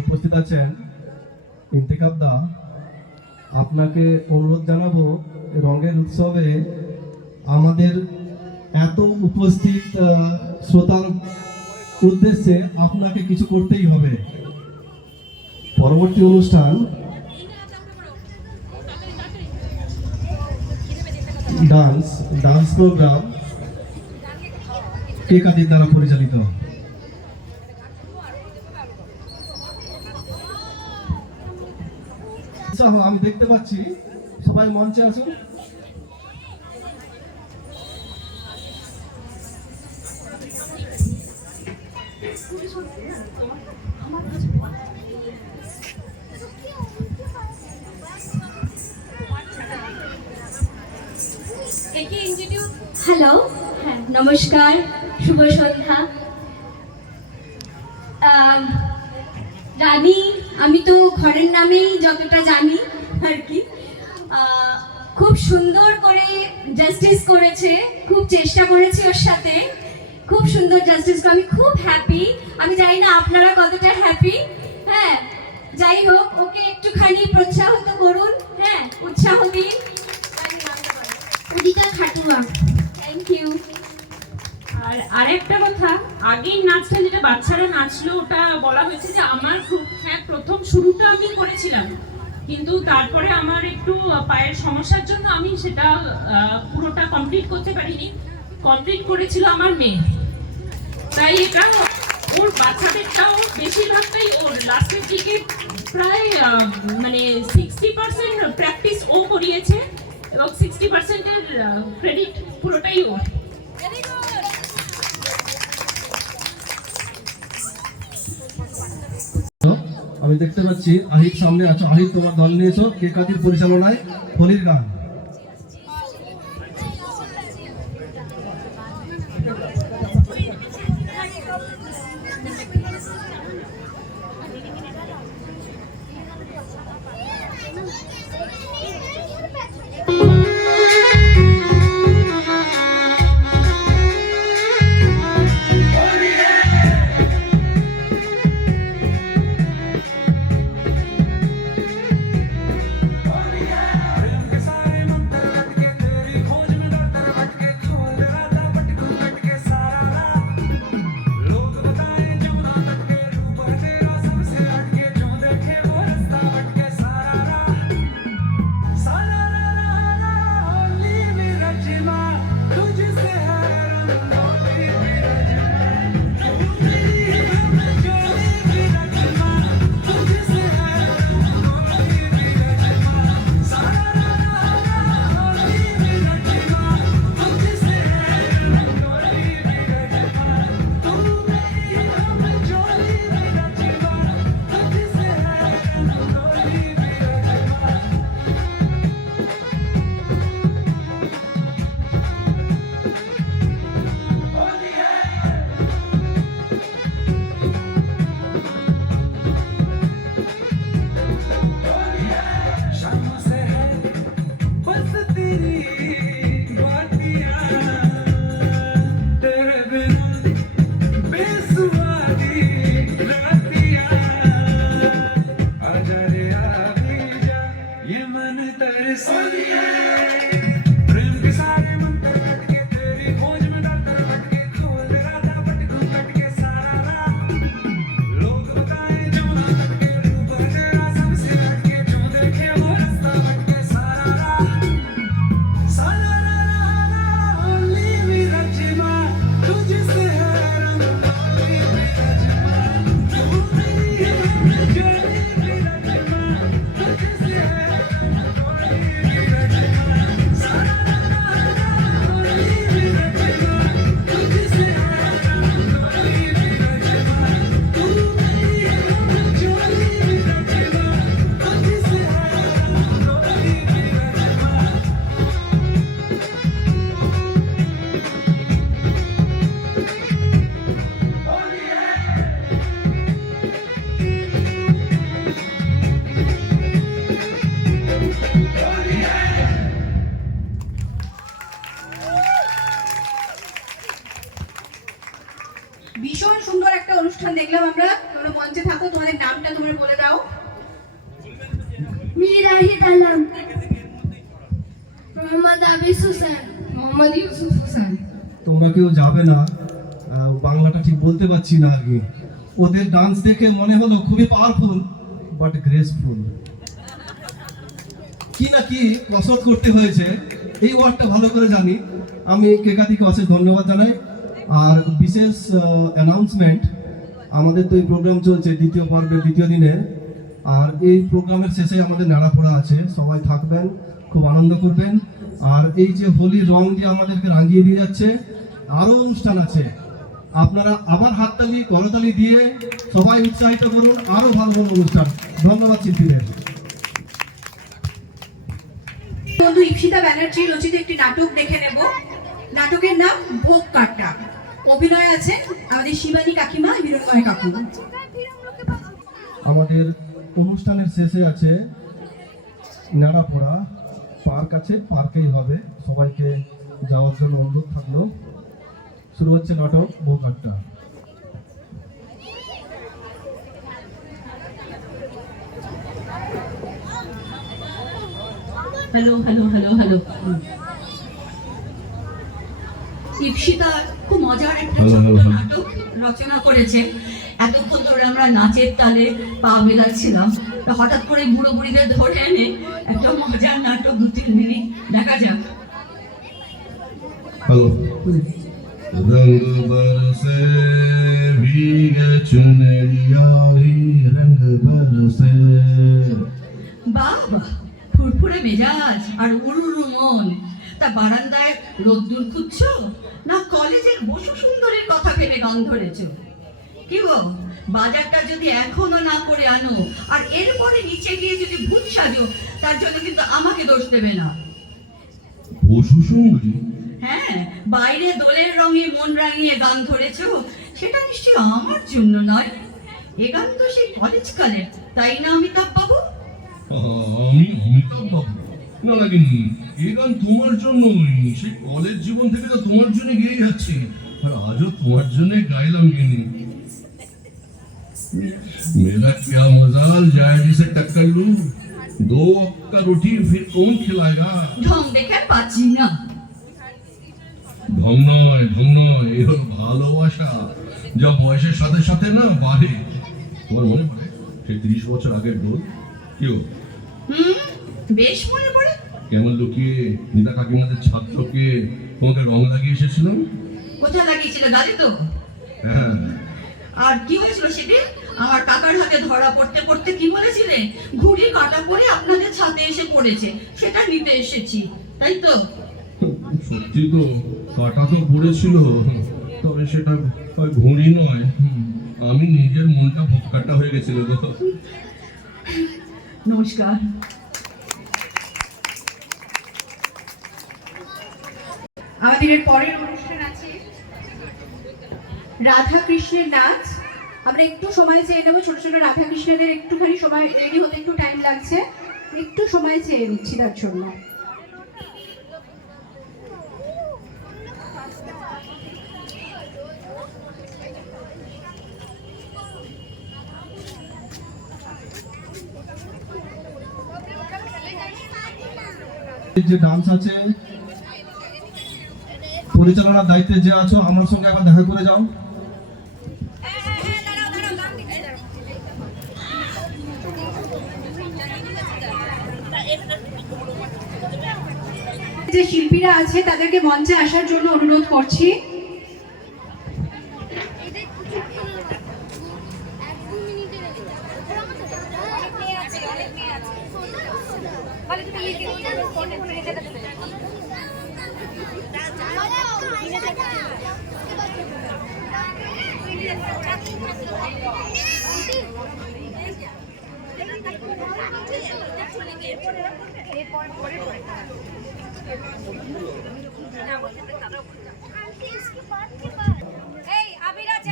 উপস্থিত আছেন ইন্তেখাব দা, আপনাকে অনুরোধ জানাবো রঙের উৎসবে আমাদের এত উপস্থিত শ্রোতার উদ্দেশ্যে আপনাকে কিছু করতেই হবে। পরবর্তী অনুষ্ঠান ডান্স প্রোগ্রাম কে কাদির দ্বারা পরিচালিত। আমি দেখতে পাচ্ছি, সবাই মঞ্চে আসুন। হ্যালো, হ্যাঁ নমস্কার, শুভ সন্ধ্যা। রানী আমি তো ঘরের নামেই যতটা জানি আর কি, খুব সুন্দর করে জাস্টিস করেছে, খুব চেষ্টা করেছি ওর সাথে, খুব সুন্দর জাস্টিস করে, আমি খুব হ্যাপি। আমি জানি না আপনারা কতটা হ্যাপি। হ্যাঁ, যাই হোক, ওকে একটুখানি প্রোৎসাহিত করুন, হ্যাঁ উৎসাহ দিন। Udita Khatua, thank you. আর আরেকটা কথা, আগের নাচটা যেটা বাচ্চারা নাচলো ওটা বলা হয়েছে যে আমার গ্রুপ, হ্যাঁ প্রথম শুরুটা আমি করেছিলাম, কিন্তু তারপরে আমার একটু পায়ের সমস্যার জন্য আমি সেটা পুরোটা কমপ্লিট করতে পারিনি। কমপ্লিট করেছিল আমার মেয়ে, তাই এটা ওর বাচ্চাদেরটাও বেশিরভাগটাই ওর লাস্টের দিকে প্রায় মানে 60% প্র্যাকটিস ও করিয়েছে এবং 60%-এর ক্রেডিট পুরোটাই ওর। আমি দেখতে পাচ্ছি আহিদ সামনে আছো। আহিদ, তোমার দল নিয়েছো কে কাদির পরিচালনায় হোলির গান। प्रेम के सारे ভীষণ সুন্দর একটা অনুষ্ঠান দেখলাম আমরা। তোমরা মঞ্চে থাকো, তোমাদের নামটা তোমরা বলে দাও। মিরাহিদ আলম, মোহাম্মদ আবিস হোসেন, মোহাম্মদ ইউসুফ হোসেন। তোমরা কেউ যাবে না, বাংলাটা ঠিক বলতে পারছি না আর কি। ওদের ডান্স দেখে মনে হলো খুবই পাওয়ারফুল বাট গ্রেসফুল। কি না কি কসরত করতে হয়েছে, এই ওয়ার্ডটা ভালো করে জানি। আমি কেকাতিকে অশেষ ধন্যবাদ জানাই। আর বিশেষ অ্যানাউন্সমেন্ট, আমাদের তো এই প্রোগ্রাম চলছে দ্বিতীয় পর্বের দ্বিতীয় দিনে, আর এই প্রোগ্রামের শেষে আমাদের নাড়াপোড়া আছে। সবাই থাকবেন, খুব আনন্দ করবেন। আর এই যে হোলির রং দিয়ে আমাদেরকে রাঙিয়ে দিয়ে যাচ্ছে, আরও অনুষ্ঠান আছে। আপনারা আবার হাততালি করতালি দিয়ে সবাই উৎসাহিত করুন, আরও ভালো ভালো অনুষ্ঠান। ধন্যবাদ শিল্পীদের। বন্ধু ইপসিতা ব্যানার্জি রচিত একটি নাটক দেখে নেব। নাটকের নাম ভোগ কাট্টা। অভিনয় আছে আমাদের শিবানী কাকিমা, হিরণময় কাকু। আমাদের অনুষ্ঠানের শেষে আছে নাড়াপোড়া, পার্ক আছে, পার্কেই হবে। সবাইকে যাওয়ার জন্য অনুরোধ থাকলো। শুরু হচ্ছে নাটক ভোগ আড্ডা। Hello hello hello hello. Ipsita খুব মজার একটা ছোট্ট নাটক রচনা করেছে। এতক্ষণ ধরে আমরা নাচের তালে পা মেলাচ্ছিলাম, তা হঠাৎ করে বুড়ো বুড়িদের ধরে এনে একটা মজার নাটক 2-3 মিনিট দেখা যাক। হ্যালো। रंग बरसे भीगे चुनरिया ही रंग बरसे। বাবা, ফুরফুরে মেজাজ আর উড়ুড়ু মন। তা বারান্দায় রোদ্দুর খুঁজছো না কলেজের বসু সুন্দরীর কথা ভেবে গান ধরেছো? কি গো, বাজারটা যদি এখনো না করে আনো আর এরপরে নিচে গিয়ে যদি ভূত সাজো, তার জন্য কিন্তু আমাকে দোষ দেবে না। বসু সুন্দরী? হ্যাঁ, বাইরে দোলের রঙে মন রাঙিয়ে গান ধরেছো, সেটা নিশ্চয়ই আমার জন্য নয়। এ গান তো সেই কলেজকালের, তাই না অমিতাভ বাবু? আমি অমিতাভ বাবু? না না কিন্তু এই গান তোমার জন্যই, সেই কলেজ জীবন থেকে তো তোমার জন্য গেয়ে যাচ্ছি, আর আজও তোমার জন্য গাইলাম গেনি। मेरा क्या मजाल जाए जिसे टक्कर लूं, 2 अक्का रोटी फिर कौन खिलाएगा? ঢং দেখে পাচ্ছি না। ঢং নয়, এই হলো ভালোবাসা, যা বয়সের সাথে সাথে না বাড়ে। তোমার মনে পড়ে সেই 30 বছর আগের দোল? কি গো? বেশ মনে পড়ে। কেমন লুকিয়ে নিতা কাকিমাদের ছাত্রকে তোমাকে রং লাগিয়ে এসেছিলাম। কোথায় লাগিয়েছিল? গালে তো? হ্যাঁ। আর কি হয়েছিল সেদিন? আমার কাকার হাতে ধরা পড়তে পড়তে কি বলেছিলে? ঘুড়ি কাটা পড়ে আপনাদের ছাদে এসে পড়েছে, সেটা নিতে এসেছি, তাই তো? সত্যি তো, কাটা তো পড়েছিল, তবে সেটা ঘুড়ি নয়, আমি নিজের মনটা ভোক্কাটা হয়ে গেছিল গো। নমস্কার। আমাদের এর পরের অনুষ্ঠান আছে রাধা কৃষ্ণের নাচ। আমরা একটু সময় চেয়ে নেবো। ছোট ছোট রাধা কৃষ্ণদের একটুখানি সময় রেডি হতে একটু টাইম লাগছে, একটু সময় চেয়ে নিচ্ছি তার জন্য। যে ডান্স আছে, পরিচালনার দায়িত্বে যে আছো, আমার সঙ্গে একবার দেখা করে যাও। যে শিল্পীরা আছে তাদেরকে মঞ্চে আসার জন্য অনুরোধ করছি।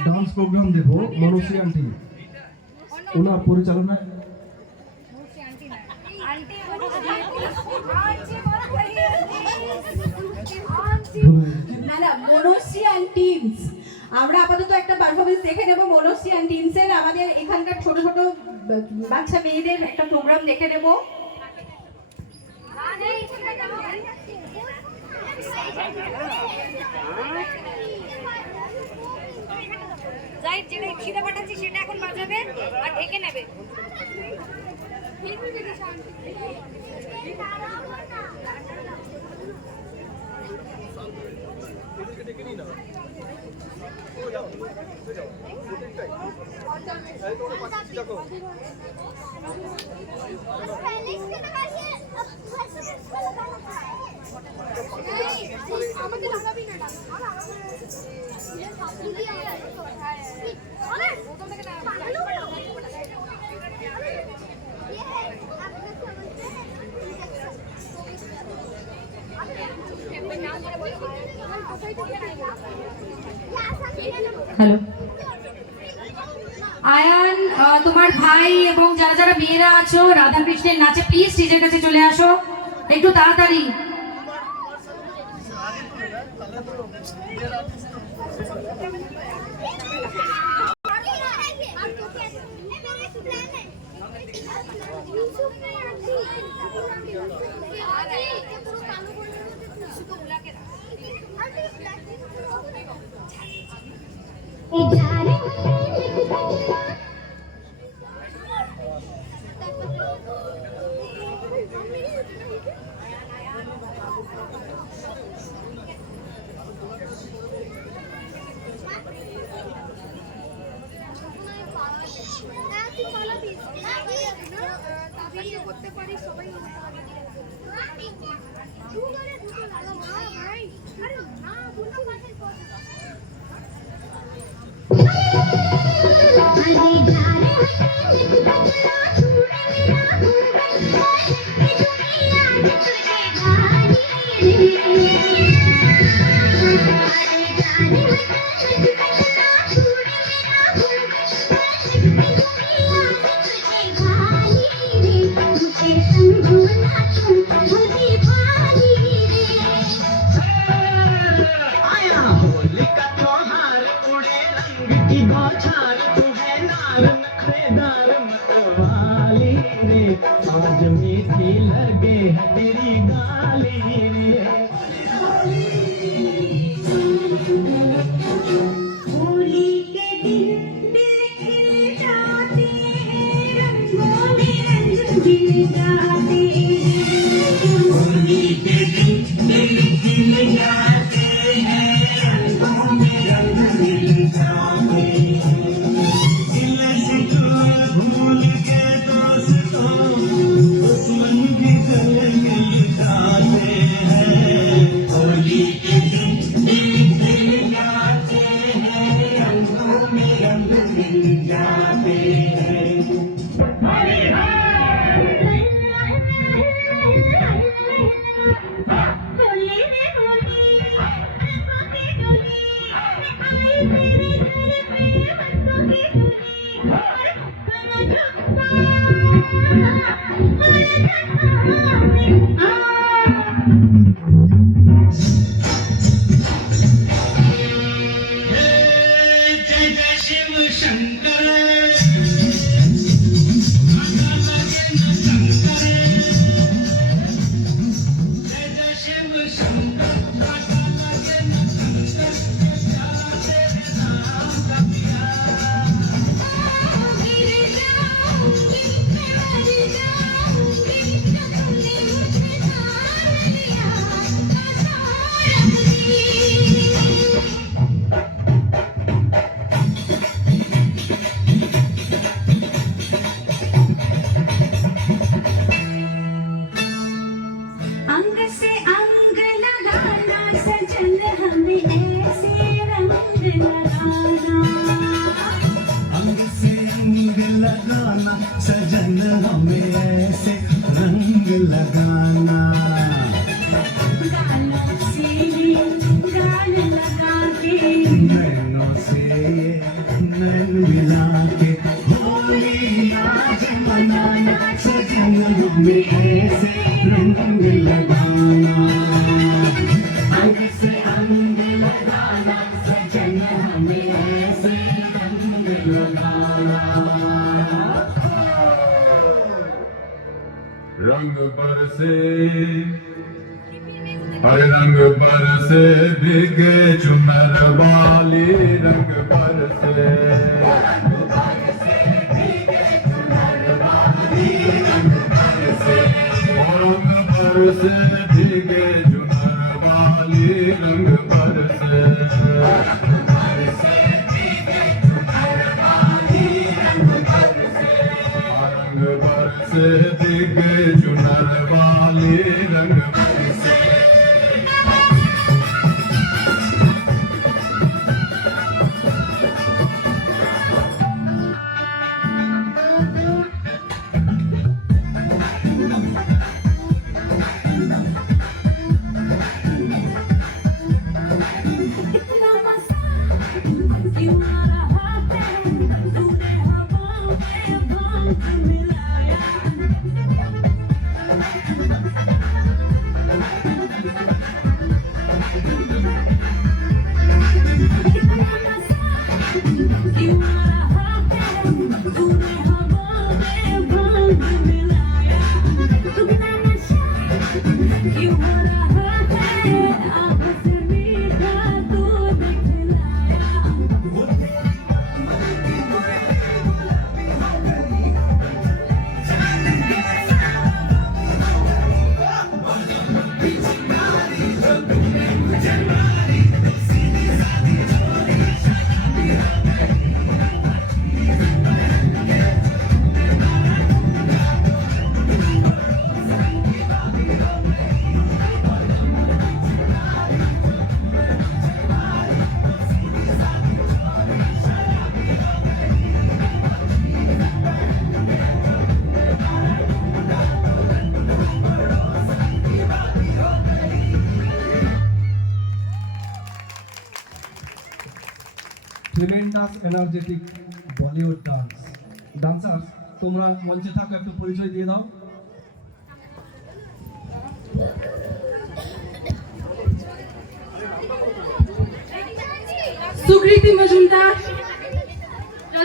ডান্স প্রোগ্রাম দেব মনসী আন্টি, ওনার পরিচালনায়। না না, মনসী আন্টিস। আমরা আপাতত একটা পারফরমেন্স দেখে নেব মনশ্রী অ্যান্ড টিমসের। আমাদের এখানকার ছোট ছোট বাচ্চা মেয়েদের একটা প্রোগ্রাম দেখে নেব। যেটা খিদে পাঠাচ্ছি সেটা এখন বাজাবে আর ঢেকে নেবে। আমাকে লাগাবি না হ্যালো আয়ান, তোমার ভাই এবং যারা যারা মেয়েরা আছো রাধা কৃষ্ণের নাচে প্লিজ স্টেজের কাছে চলে আসো একটু তাড়াতাড়ি। করতে পারি সবাই आज मीठी लगे तेरी गाली होली के दिन दिल खिल जाते हैं रंगों में रंग खिल जाते हैं होली के दिन दिल खिल जाते हैं रंगों में रंग खिल जाते हैं दिल से भूल के दोस्तों दुश्मन भी गले मिल जाते हैं होली के दिन दिल खिल जाते हैं रंगों में रंग मिल जाते हैं होली में होली रंगों की डोली आई मेरे घर में बरसों की धूली और जय जय शिव शंकर शंकर जय जय शिव शंकर काटा लगे न शंकर प्यारा तेरे नाम का मेरे जाऊंगी मैं मर जाऊंगी जो तूने मुझे जान लिया आसान रख दी बरसे रंग लगाना रंग बरसे अरे रंग बरसे भीगे चुनर वाली रंग बरसे रंग बरसे भीगे चुनर वाली रंग बरसे रंग बरसे भीगे चुनर वाली रंग बरसे tremendous energetic Bollywood dance dancers তোমরা মঞ্চে থাকো, একটু পরিচয় দিয়ে দাও। সুকৃতি মজুমদার,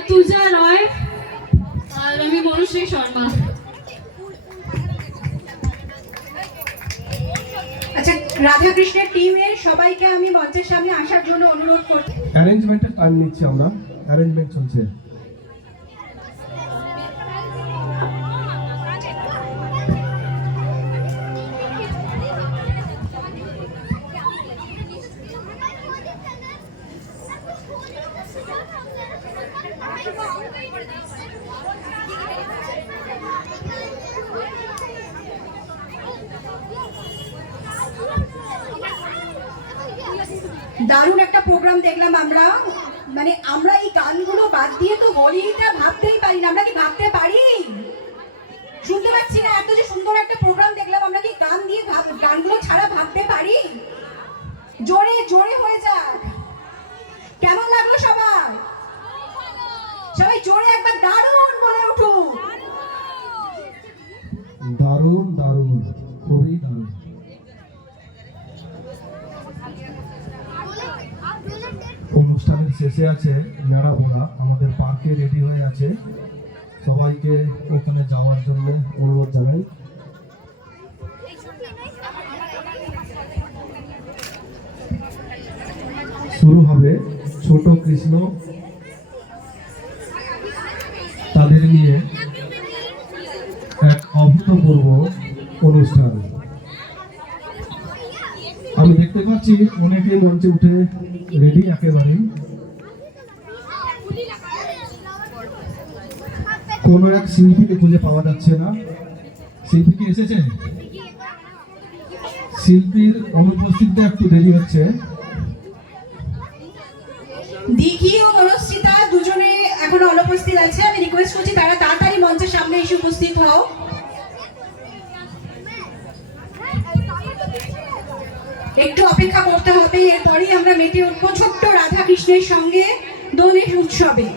তুজা রয়, আর আমি মনুশ্রী শর্মা। আচ্ছা, রাধাকৃষ্ণের টিমের সবাইকে আমি মঞ্চের সামনে আসার জন্য অনুরোধ করছি। অ্যারেঞ্জমেন্টের টাইম নিচ্ছি আমরা, অ্যারেঞ্জমেন্ট চলছে। দারুণ একটা প্রোগ্রাম দেখলাম আমরা, মানে আমরা এই গানগুলো বাদ দিয়ে তো হোলিটা ভাবতেই পারি না। আমরা কি ভাবতে পারি? শুনতে পাচ্ছি না, এত যে সুন্দর একটা প্রোগ্রাম দেখলাম, আমরা কি গান দিয়ে গানগুলো ছাড়া ভাবতে পারি? জোরে জোরে হয়ে যাক। কেমন লাগলো সবার? সবাই জোরে একবার দারুণ বলে উঠুন। দারুণ দারুণ, খুবই দারুণ। অনুষ্ঠানের শেষে আছে মেলা ভোলা, আমাদের পার্কে রেডি হয়ে আছে, সবাইকে ওখানে যাওয়ার জন্য অনুরোধ জানাই। শুরু হবে ছোট কৃষ্ণ, তাদের নিয়ে এক অভূতপূর্ব অনুষ্ঠান। আমি দেখতে পাচ্ছি অনেকে মঞ্চে উঠে রেডি একেবারে। কোনো এক শিল্পীকে খুঁজে পাওয়া যাচ্ছে না। শিল্পী কি এসেছে? শিল্পীর অনুপস্থিতিতে একটু দেরি হচ্ছে। দিঘি ও মনস্মিতা দুজনে এখনো অনুপস্থিত আছে। আমি রিকোয়েস্ট করছি তারা তাড়াতাড়ি মঞ্চের সামনে এসে উপস্থিত হও। একটু অপেক্ষা করতে হবে, এরপরেই আমরা মেতে উঠবো ছোট্ট রাধা কৃষ্ণের সঙ্গে দোলের উৎসবে।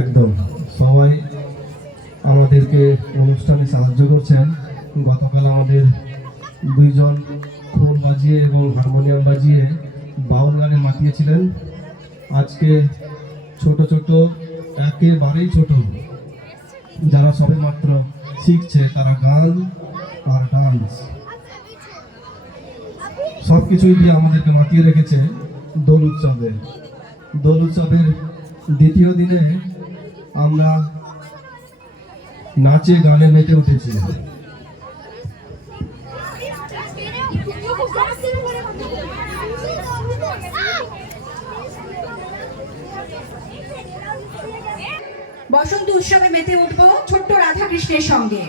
একদম সবাই আমাদেরকে অনুষ্ঠানে সাহায্য করছেন। গতকাল আমাদের দুইজন খোল বাজিয়ে এবং হারমোনিয়াম বাজিয়ে বাউল গানে মাতিয়েছিলেন। আজকে ছোট ছোট একেবারেই ছোট যারা সবে মাত্র শিখছে তারা গান আর ডান্স সব কিছুই দিয়ে আমাদেরকে মাতিয়ে রেখেছে দোল উৎসবে। দোল উৎসবের দ্বিতীয় দিনে আমরা নাচে গানে মেতে উঠেছি। বসন্ত উৎসবে মেতে উঠবো ছোট্ট রাধা কৃষ্ণের সঙ্গে।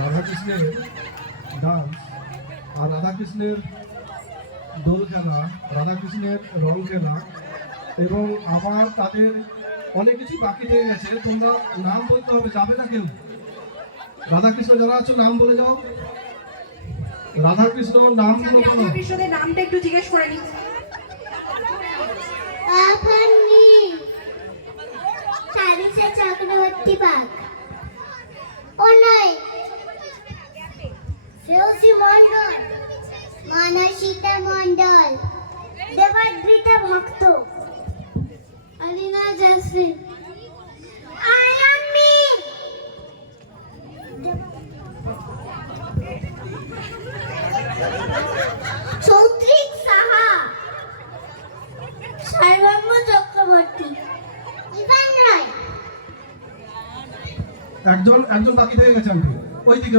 রাধাকৃষ্ণের ডান্স আর রাধাকৃষ্ণের দোল খেলা, রাধাকৃষ্ণের রং খেলা এবং আবার তাদের অনেক কিছু বাকি রয়ে গেছে। তোমরা নাম বলতে হবে, যাবে না কেউ। রাধাকৃষ্ণ যারা আছো নাম বলে যাও। রাধাকৃষ্ণ নাম আমি রাধাকৃষ্ণদের নামটা একটু জিজ্ঞেস করে নিই। আফান্নি তারিসা চক্রবর্তী বাগ, অনয় শ্রেয়সী মণ্ডল, মানসিতা মণ্ডল, দেবাদ্রিতা ভক্ত, আলিনা জাসমিন, আয়ামি, চৌত্রিক সাহা, সর্বম্য চক্রবর্তী, ইভান রায়। একজন বাকি থেকে গেছে। আমি ওইদিকে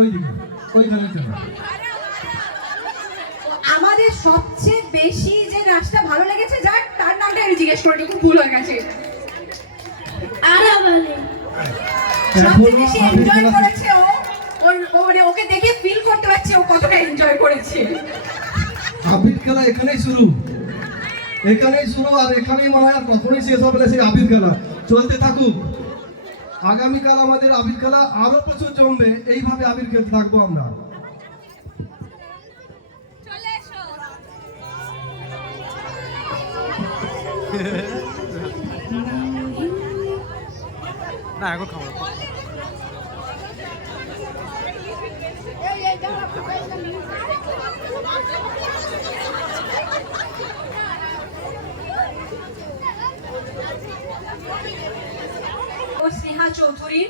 আমাদের সবচেয়ে বেশি যে নাচটা ভালো লেগেছে যার, তার নামটা আমি জিজ্ঞেস করিনি, খুব ভুল হয়ে গেছে। আরা বলে সবচেয়ে বেশি এনজয় করেছে ও, ওর ও মানে ওকে দেখে ফিল করতে পারছে ও কতটা এনজয় করেছে। আবির খেলা এখানেই শুরু আর এখানেই মনে হয় আর কখনোই শেষ হবে না সেই আবির খেলা, চলতে থাকুক। আগামীকাল আমাদের আবির খেলা আরো প্রচুর জমবে, এইভাবে আবির খেলতে থাকবো আমরা। ও স্নেহা চৌধুরী,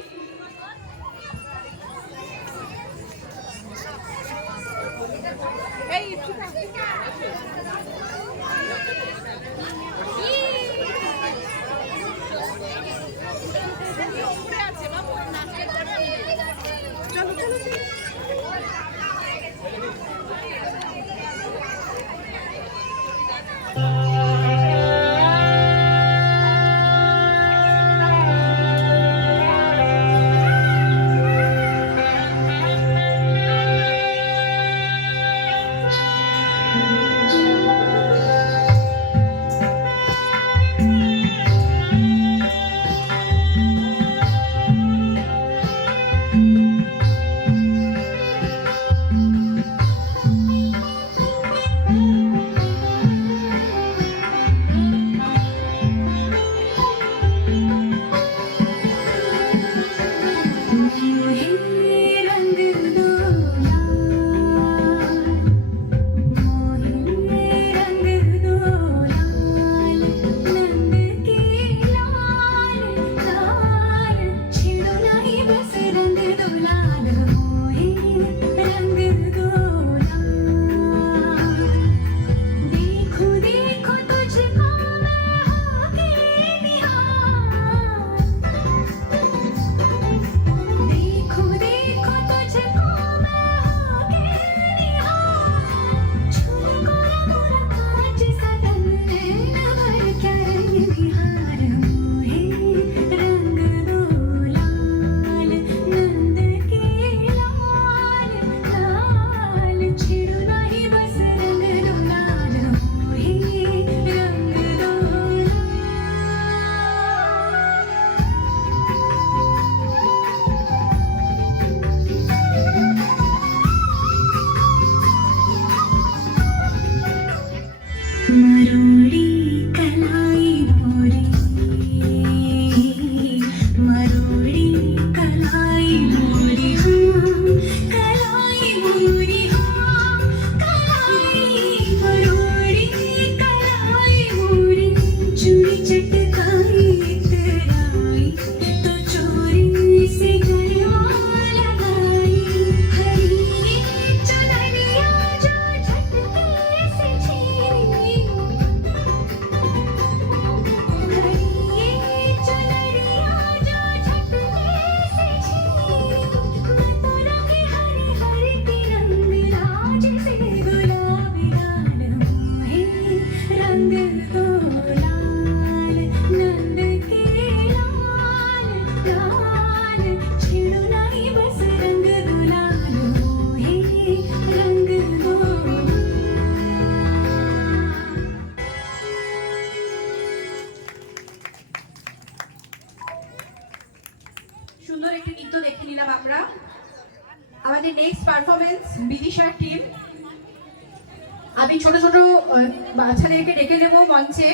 সুন্দর একটি নৃত্য দেখে নিলাম আমরা। আমাদের নেক্সট পারফরমেন্স বিদিশার টিম। আমি ছোট ছোট বাচ্চাদেরকে ডেকে নেব মঞ্চে।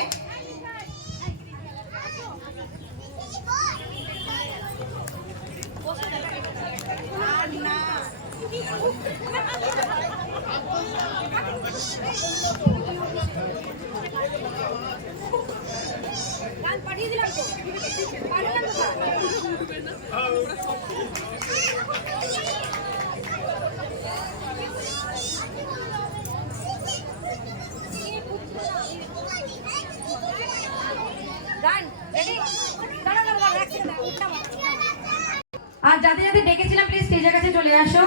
আর যাদের যাদের ডেকেছিলাম প্লিজ স্টেজের কাছে চলে আসো।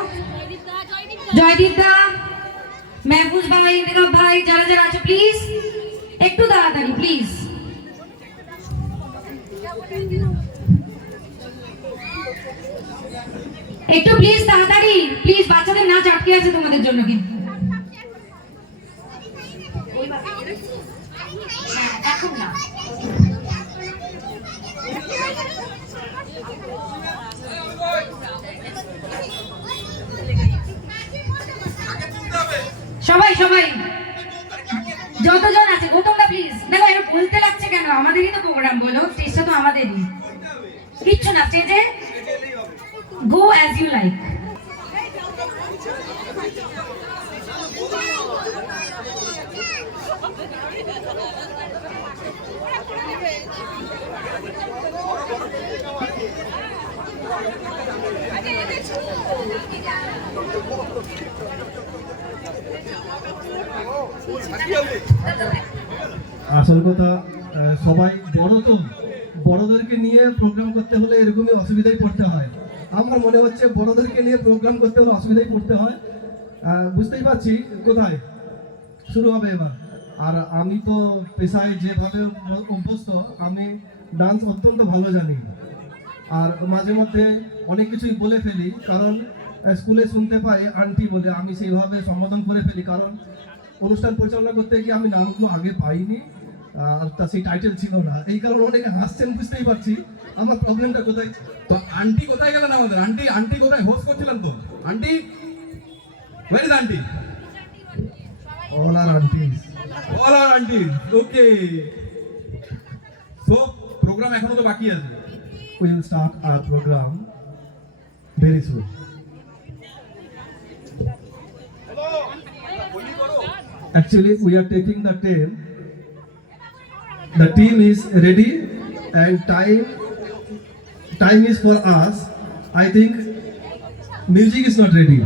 জয়দীপ দা, মেহফুজ ভাই, নিরব ভাই, যারা যারা আছো প্লিজ একটু তাড়াতাড়ি প্লিজ। একটু প্লিজ তাড়াতাড়ি, প্লিজ, বাচ্চাদের নাচ আটকে আছে তোমাদের জন্য কিন্তু। হ্যাঁ, এখন না। সবাই সবাই যতজন আছে, গৌতমদা প্লিজ। দেখো এর বলতে লাগছে কেন? আমাদেরই তো প্রোগ্রাম, বলো, স্টেজটা তো আমাদেরই। কিচ্ছু না, স্টেজে গো অ্যাজ ইউ লাইক। আসল কথা, সবাই বড় তো, বড়দেরকে নিয়ে প্রোগ্রাম করতে হলে এরকমই অসুবিধায় পড়তে হয়। আমার মনে হচ্ছে বড়দেরকে নিয়ে প্রোগ্রাম করতে হলে অসুবিধায় পড়তে হয়। বুঝতেই পারছি কোথায় শুরু হবে এবার। আর আমি তো পেশায় যেভাবে অভ্যস্ত, আমি ডান্স অত্যন্ত ভালো জানি। আর মাঝে মধ্যে অনেক কিছুই বলে ফেলি, কারণ স্কুলে শুনতে পাই আন্টি বলে, আমি সেইভাবে সম্বোধন করে ফেলি। কারণ অনুষ্ঠান পরিচালনা করতে গিয়ে আমি নামগুলো আগে পাইনি, আর তা সেই টাইটেল ছিল না, এই কারণে অনেকে হাসছেন, বুঝতেই পারছি আমার প্রবলেমটা কোথায়। তো আন্টি কোথায় গেলেন আমাদের? আন্টি কোথায়? হোস্ট করছিলেন তো aunty? Where is aunty? All are aunties. All are aunty. Okay, so program এখনো তো বাকি আছে। We will start our program very soon. Actually, we are taking the team. The team is ready, and time is for us. I think music is not ready.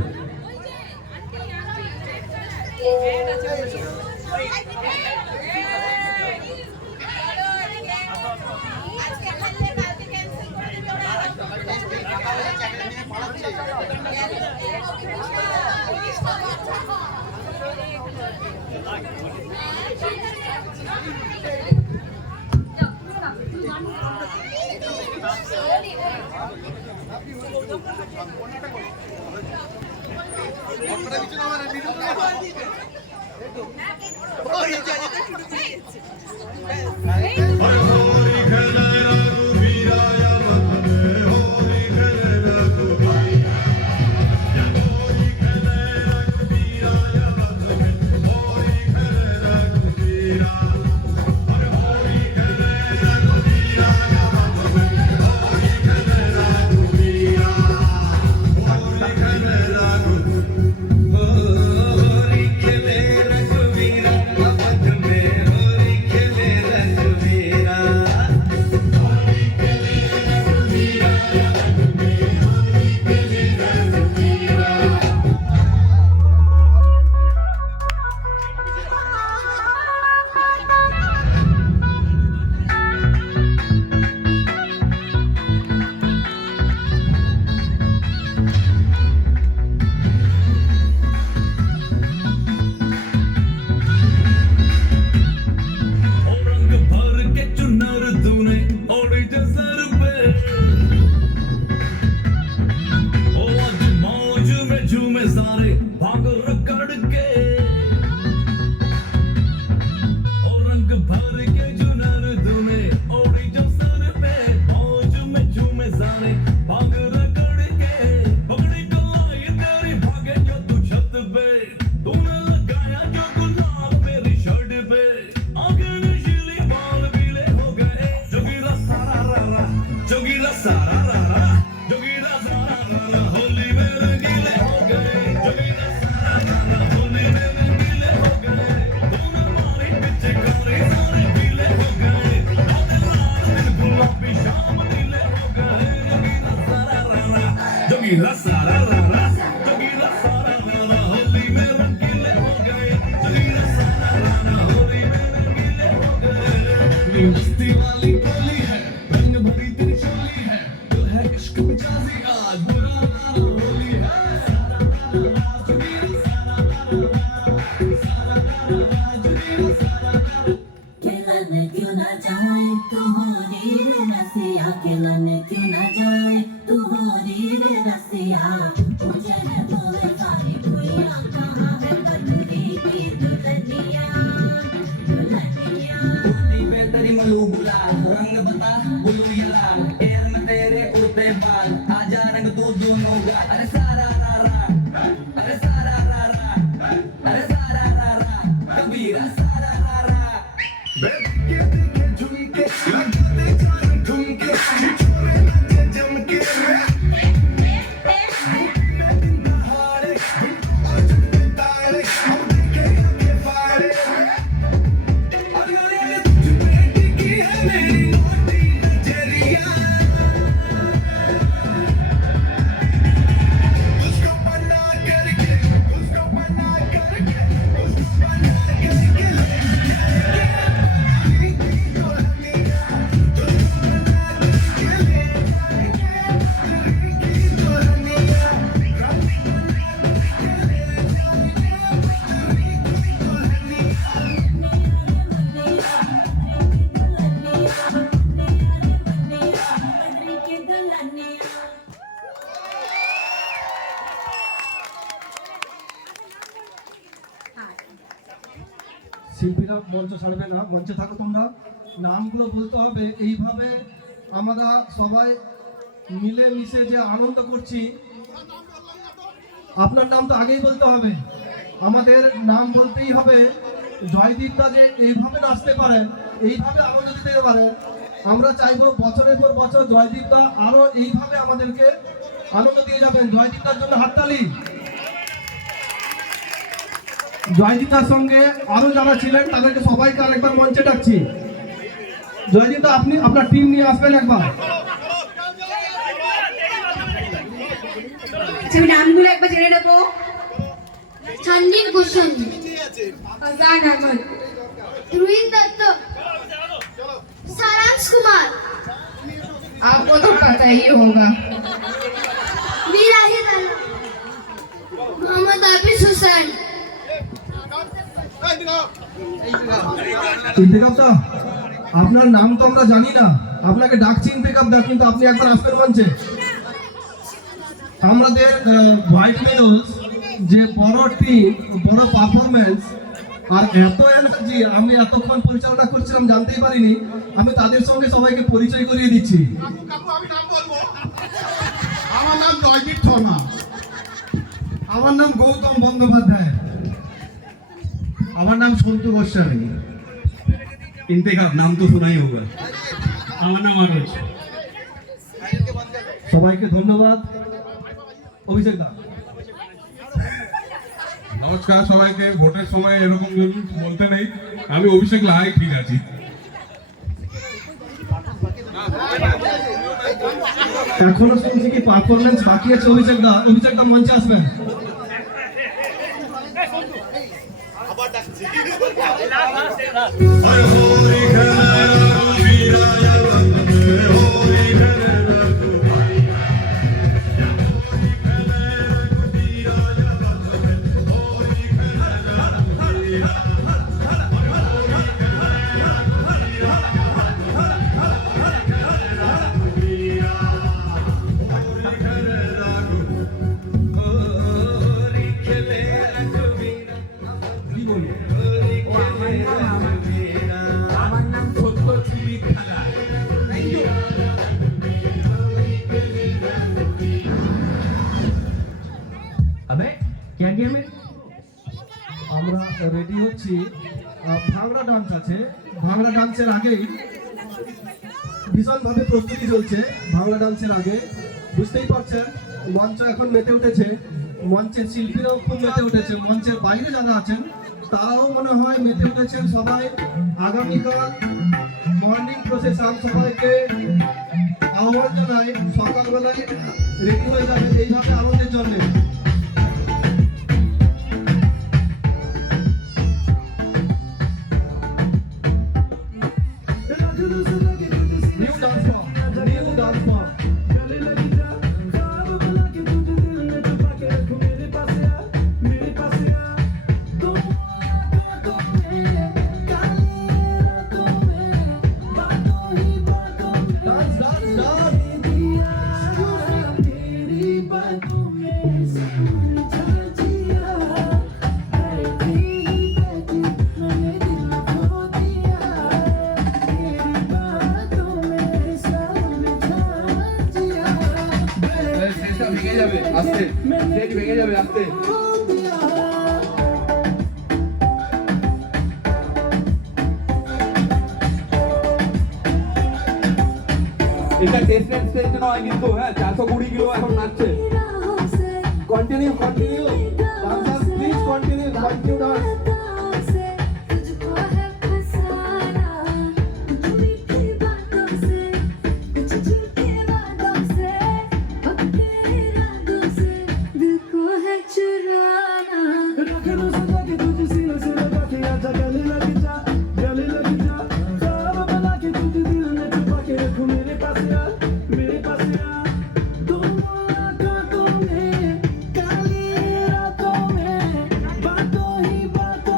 खिलन क्यों ना जाए तू होरी रे रसिया, खिलन क्यों ना जाए तू होरी रे रसिया। মঞ্চ ছাড়বে না, মঞ্চে থাকো তোমরা। নামগুলো বলতে হবে, এইভাবে আমরা সবাই মিলে মিশে যে আনন্দ করছি। আপনার নাম তো আগেই বলতে হবে, আমাদের নাম বলতেই হবে। জয়দীপদা যে এইভাবে নাচতে পারেন, এইভাবে আনন্দ দিতে পারেন, আমরা চাইবো বছরের পর বছর জয়দীপদা আরো এইভাবে আমাদেরকে আনন্দ দিয়ে যাবেন। জয়দীপদার জন্য হাততালি। জয়দীপদার সঙ্গে আরো যারা ছিলেন তাদেরকে সবাইকে আরেকবার মঞ্চে ডাকছি। জয়দীপদা আপনি আপনার টিম নিয়ে আসবেন একবার। আমি নামগুলো একবার জেনে নেবো। সঞ্জীব গোস্বামী, আজান আহমদ, ধ্রুব দত্ত, सारांश कुमार, आपको तो पता ही होगा। मीर आहिर अली, मोहम्मद हाफिज हुसैन। ইন্তেকাবদা, আপনার নাম তো আমরা জানি না, আপনাকে ডাকছি ইন্তেকাবদা, কিন্তু আপনি একবার আসবেন মঞ্চে। আমাদের হোয়াইট মেডলস যে বড় টিম, বড় পারফরমেন্স আর এত এনার্জি, আমি এতক্ষণ পরিচালনা করছিলাম জানতেই পারিনি। আমি তাদের সঙ্গে সবাইকে পরিচয় করিয়ে দিচ্ছি। আমি নাম বলবো। আমার নাম জয়দীপ শর্মা। আমার নাম গৌতম বন্দ্যোপাধ্যায়। আমার নাম সন্তু গোস্বামী। इंतखाब नाम तो सुना ही होगा। আমার নাম আরজ। সবাইকে ধন্যবাদ। অভিষেক দা। নমস্কার সবাইকে। ভোটের সময় এরকম বলতে নেই, আমি অভিষেক লাহাই ঠিক আছি। এখনো শুনছি কি পারফরমেন্স বাকি আছে। অভিষেক দা, অভিষেক দা মঞ্চে আসবেন। আমরা রেডি হচ্ছি। ভাংড়া ডান্স আছে, ভাংড়া ডান্সের আগেই ভীষণভাবে প্রস্তুতি চলছে। ভাংড়া ডান্সের আগে বুঝতেই পারছেন মঞ্চ এখন মেতে উঠেছে, মঞ্চের শিল্পীরাও খুব মেতে উঠেছে, মঞ্চের বাইরে যারা আছেন তারাও মনে হয় মেতে উঠেছেন। সবাই আগামীকাল মর্নিং প্রসেশন, সবাইকে আহ্বান জানাই সকালবেলায় রেডি হয়ে যাবে এইভাবে আনন্দের জন্য। New dance form, new dance form. Dance, dance, dance. ভেঙে যাবে আস্তে, স্টেজ ভেঙে যাবে আস্তে। এটা টেস্টেড স্টেজ নয় কিন্তু, হ্যাঁ 420 কিলো এখন নাচছে। Continue, continue. Dancers, please continue. Continue dance. तुझको है फसाना, कुछ मीठी बातों से, कुछ झूठी बातों से, पक्के इरादों से, दिल को है चुराना। बातों ही बातों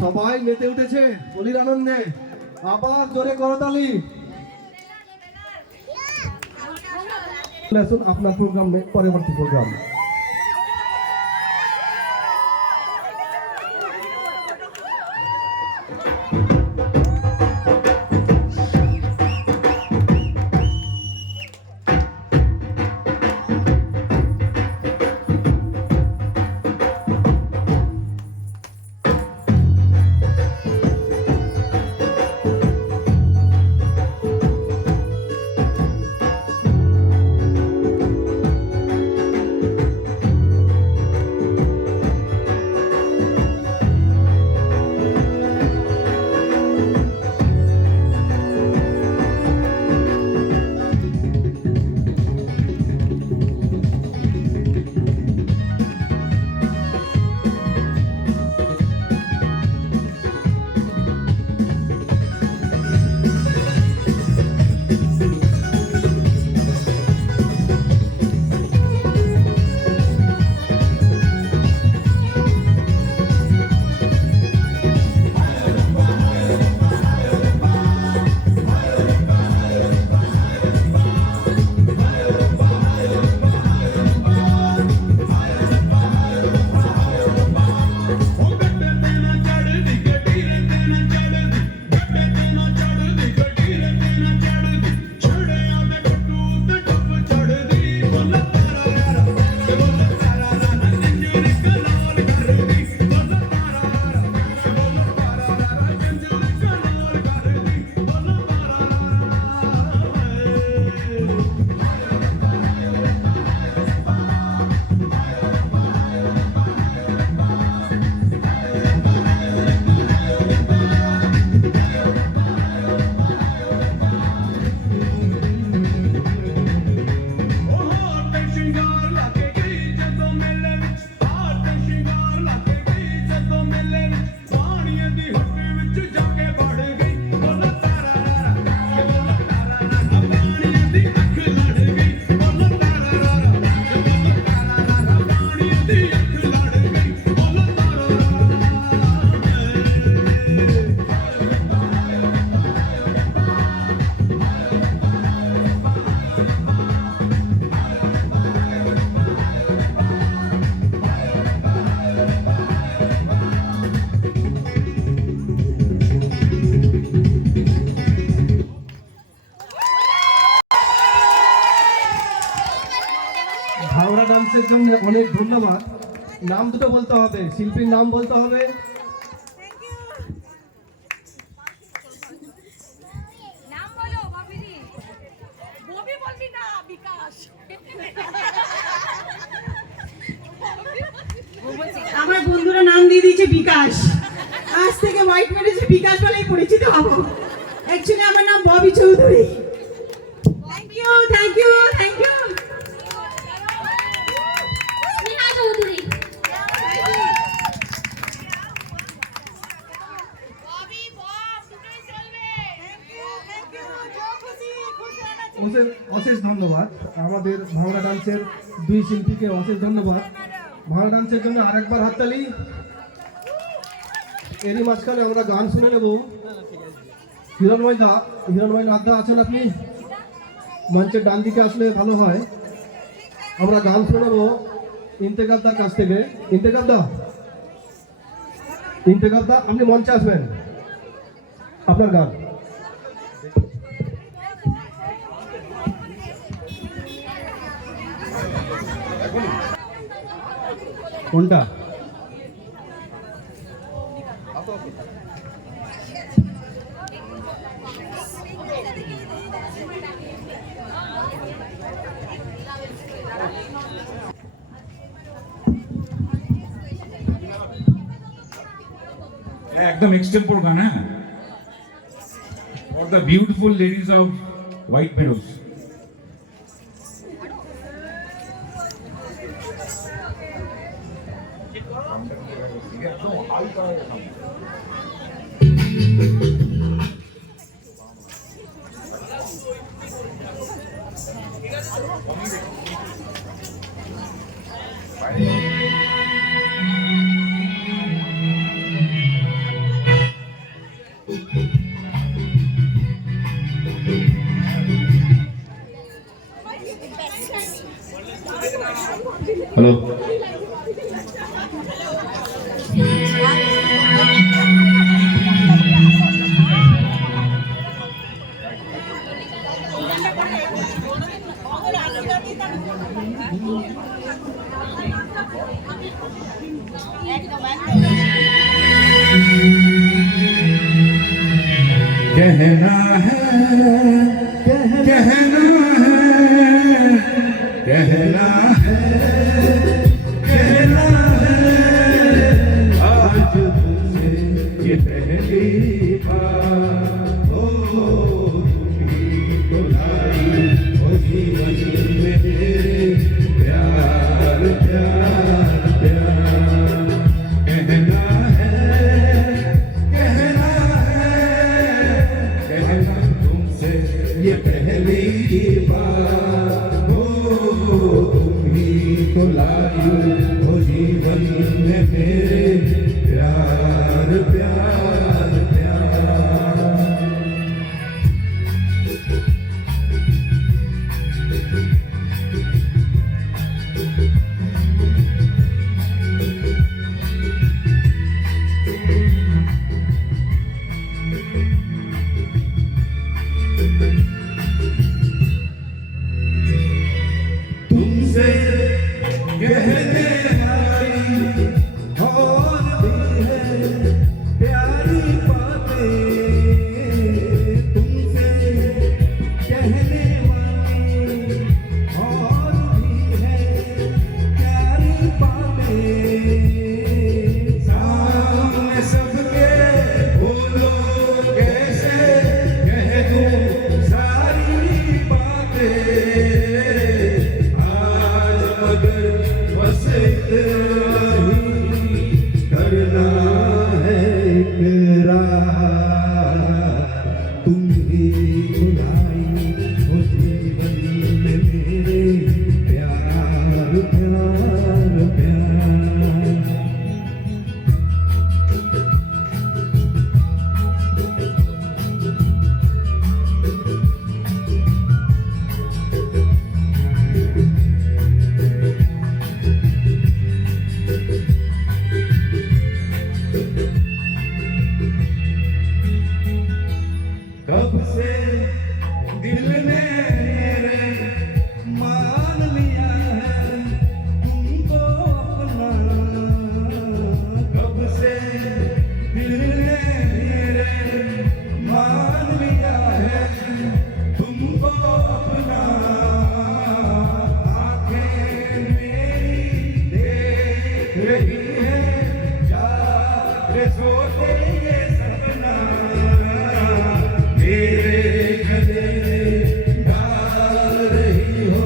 সবাই মেতে উঠেছে হোলির আনন্দে, আবার জোরে করতালি। আসুন আপনার প্রোগ্রাম, পরবর্তী প্রোগ্রাম। ভাওরা ডান্সের জন্য অনেক ধন্যবাদ। নাম দুটো বলতে হবে, শিল্পীর নাম বলতে হবে। আমার বন্ধুরা নাম দিয়ে দিয়েছে বিকাশ, আজ থেকে হোয়াইট মেরেছে বিকাশ বলেই পরিচিত হব। অ্যাকচুয়ালি আমার নাম Bobby Chowdhury. Thank you, thank you, thank you. Sneha Chowdhury. অশেষ ধন্যবাদ আমাদের ভাওরা ডান্সের দুই শিল্পীকে, অশেষ ধন্যবাদ। ভাওরা ডান্সের জন্য আরেকবার হাততালি। এরই মাঝখানে আমরা গান শুনে নেব। হিরণময় নাথদা আছেন আপনি? মঞ্চের ডান দিকে আসলে ভালো হয়। আমরা গান শুনে নেব ইন্তেকাবদার কাছ থেকে। ইন্তেকাবদা, আপনি মঞ্চে আসবেন, আপনার গান। কোনটা? एकदम एक्सटेम्पोर गाना for the beautiful ladies of white meadows. कहना है कहना है कहना है कहना है आज तुझसे ये पहली बार हो तुम्ही तो लाई हो जीवन में मेरे प्यार प्यार प्यार कहना है कहना तुमसे ये पहली बार हो तुम्ही तो लाई हो जीवन में मेरे प्यार प्यार प्यार तुमसे कहने आई और भी है प्यारी बातें तुमसे कहने वाली और भी है प्यारी बातें सामने सबके बोलो कैसे कह दूं सारी बातें मगर बस इतना ही करना है इकरार तुम ही बुलाई हो जीवन में मेरे प्यार प्यार प्यार कब से दिल ने मेरे मान लिया है तुमको अपना कब से दिल ने मेरे मान लिया है तुमको अपना आंखें मेरी देख रही है जाके सोते ये सपना मेरे गले डाल रही हो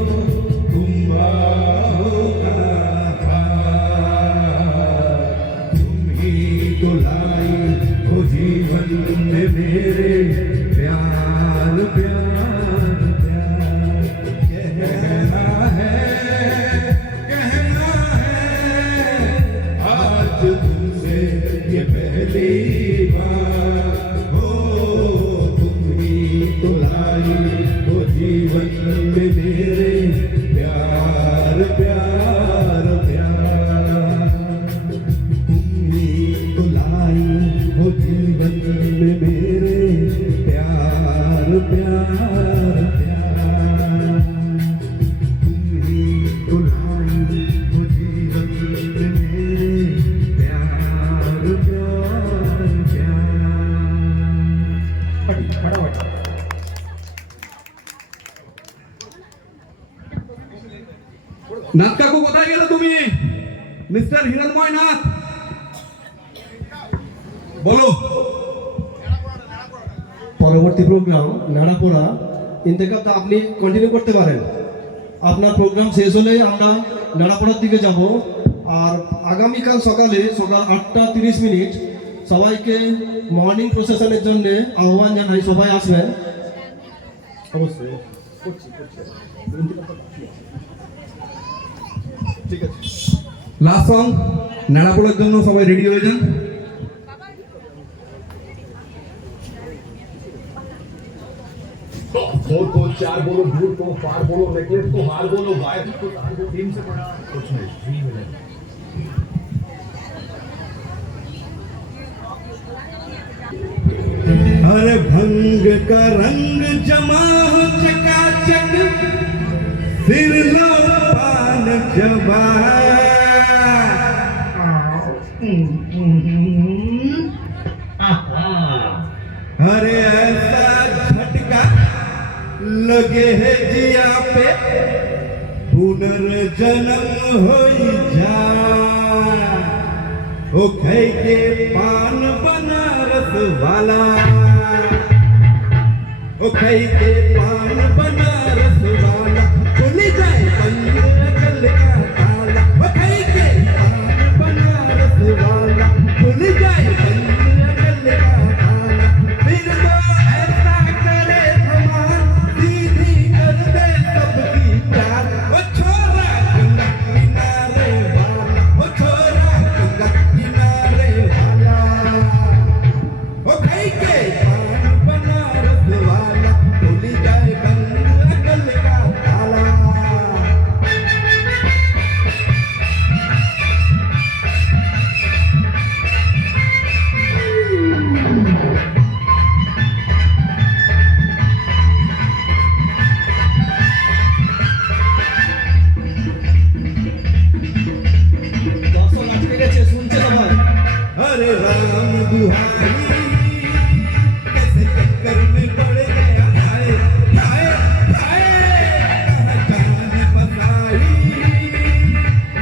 तुम बाहों का हार तुम ही तो लाई हो जीवन में मेरे प्यार प्यार प्यार कहना है आज तुमसे ये पहली बार तो लाई हो जीवन में मेरे प्यार प्यार प्यार तुम ही तो लाई हो जीवन में मेरे प्यार प्यार प्यार तुम ही तो लाई हो जीवन में मेरे प्यार प्यार प्यार নাথ কাকু কোথায় গেলে তুমি মিস্টার হিরণময় নাথ বলো পরবর্তী প্রোগ্রাম নাড়াপোড়া ইন্তেকাবটা আপনি কন্টিনিউ করতে পারেন আপনার প্রোগ্রাম শেষ হলে আমরা নাড়াপোড়ার দিকে যাব আর আগামীকাল সকালে সকাল 8:30 সবাইকে মর্নিং প্রসেশনের জন্য আহ্বান জানাই সবাই আসবেন অবশ্যই ঠিক আছে লাস্ট সং নাড়াপোড়ার জন্য সবাই রেডি হয়ে যান फोर को चार बोलो दूर को पार बोलो नेकलेस को हार बोलो गायब को तार को टीम से पड़ा कुछ नहीं रंग का रंग जमा हो चकाचक फिर लो पान जमा अरे ऐसा झटका लगे है जिया पे पुनर्जन्म हो जा ओ खाई के पान बनारस वाला ओ खाई के पान बनारस वाला खुल जाए बंद अकल का ताला ओ खाई के पान बनारस वाला खुल जाए बंद अकल का ताला फिर तो ऐसा करे धमाल सीधी कर दे सबकी चाल ओ छोरा गंगा किनारे वाला ओ छोरा गंगा किनारे वाला ओ खाई के पान बनारस वाला खुल जाए बंद अकल का ताला अरे राम दुहारी कैसे चक्कर में पड़ गया हाय हाय हाय कहाँ जान फसाई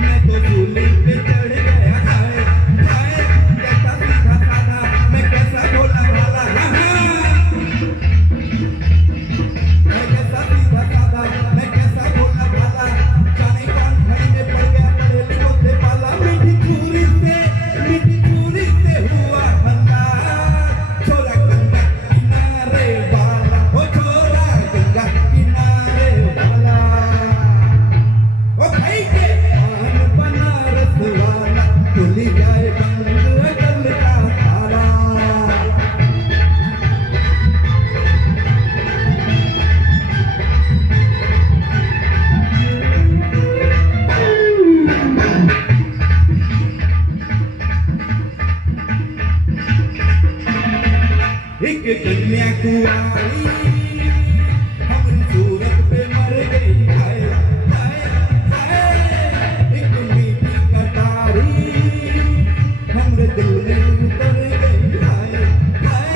मैं तो झूले पे चढ़ गया हाय हाय कैसा सीधा साधा मैं कैसा भोला भाला मैं कैसा सीधा साधा मैं कैसा भोला भाला जाने कौन भाई में पड़ गया पड़ेलियों से पाला मीठी चूरी से हुआ हल्ला छोरा गंगा किनारे वाला ओ छोरा गंगा किनारे वाला ओ भाई के पान बनारस वाला खुल जाए बंद अकल का ताला एक कन्या कुआरी हमारी सूरत पे मर गई हाय हाय हाय एक मीठी कटारी हमरे दिल में उतर गई हाय हाय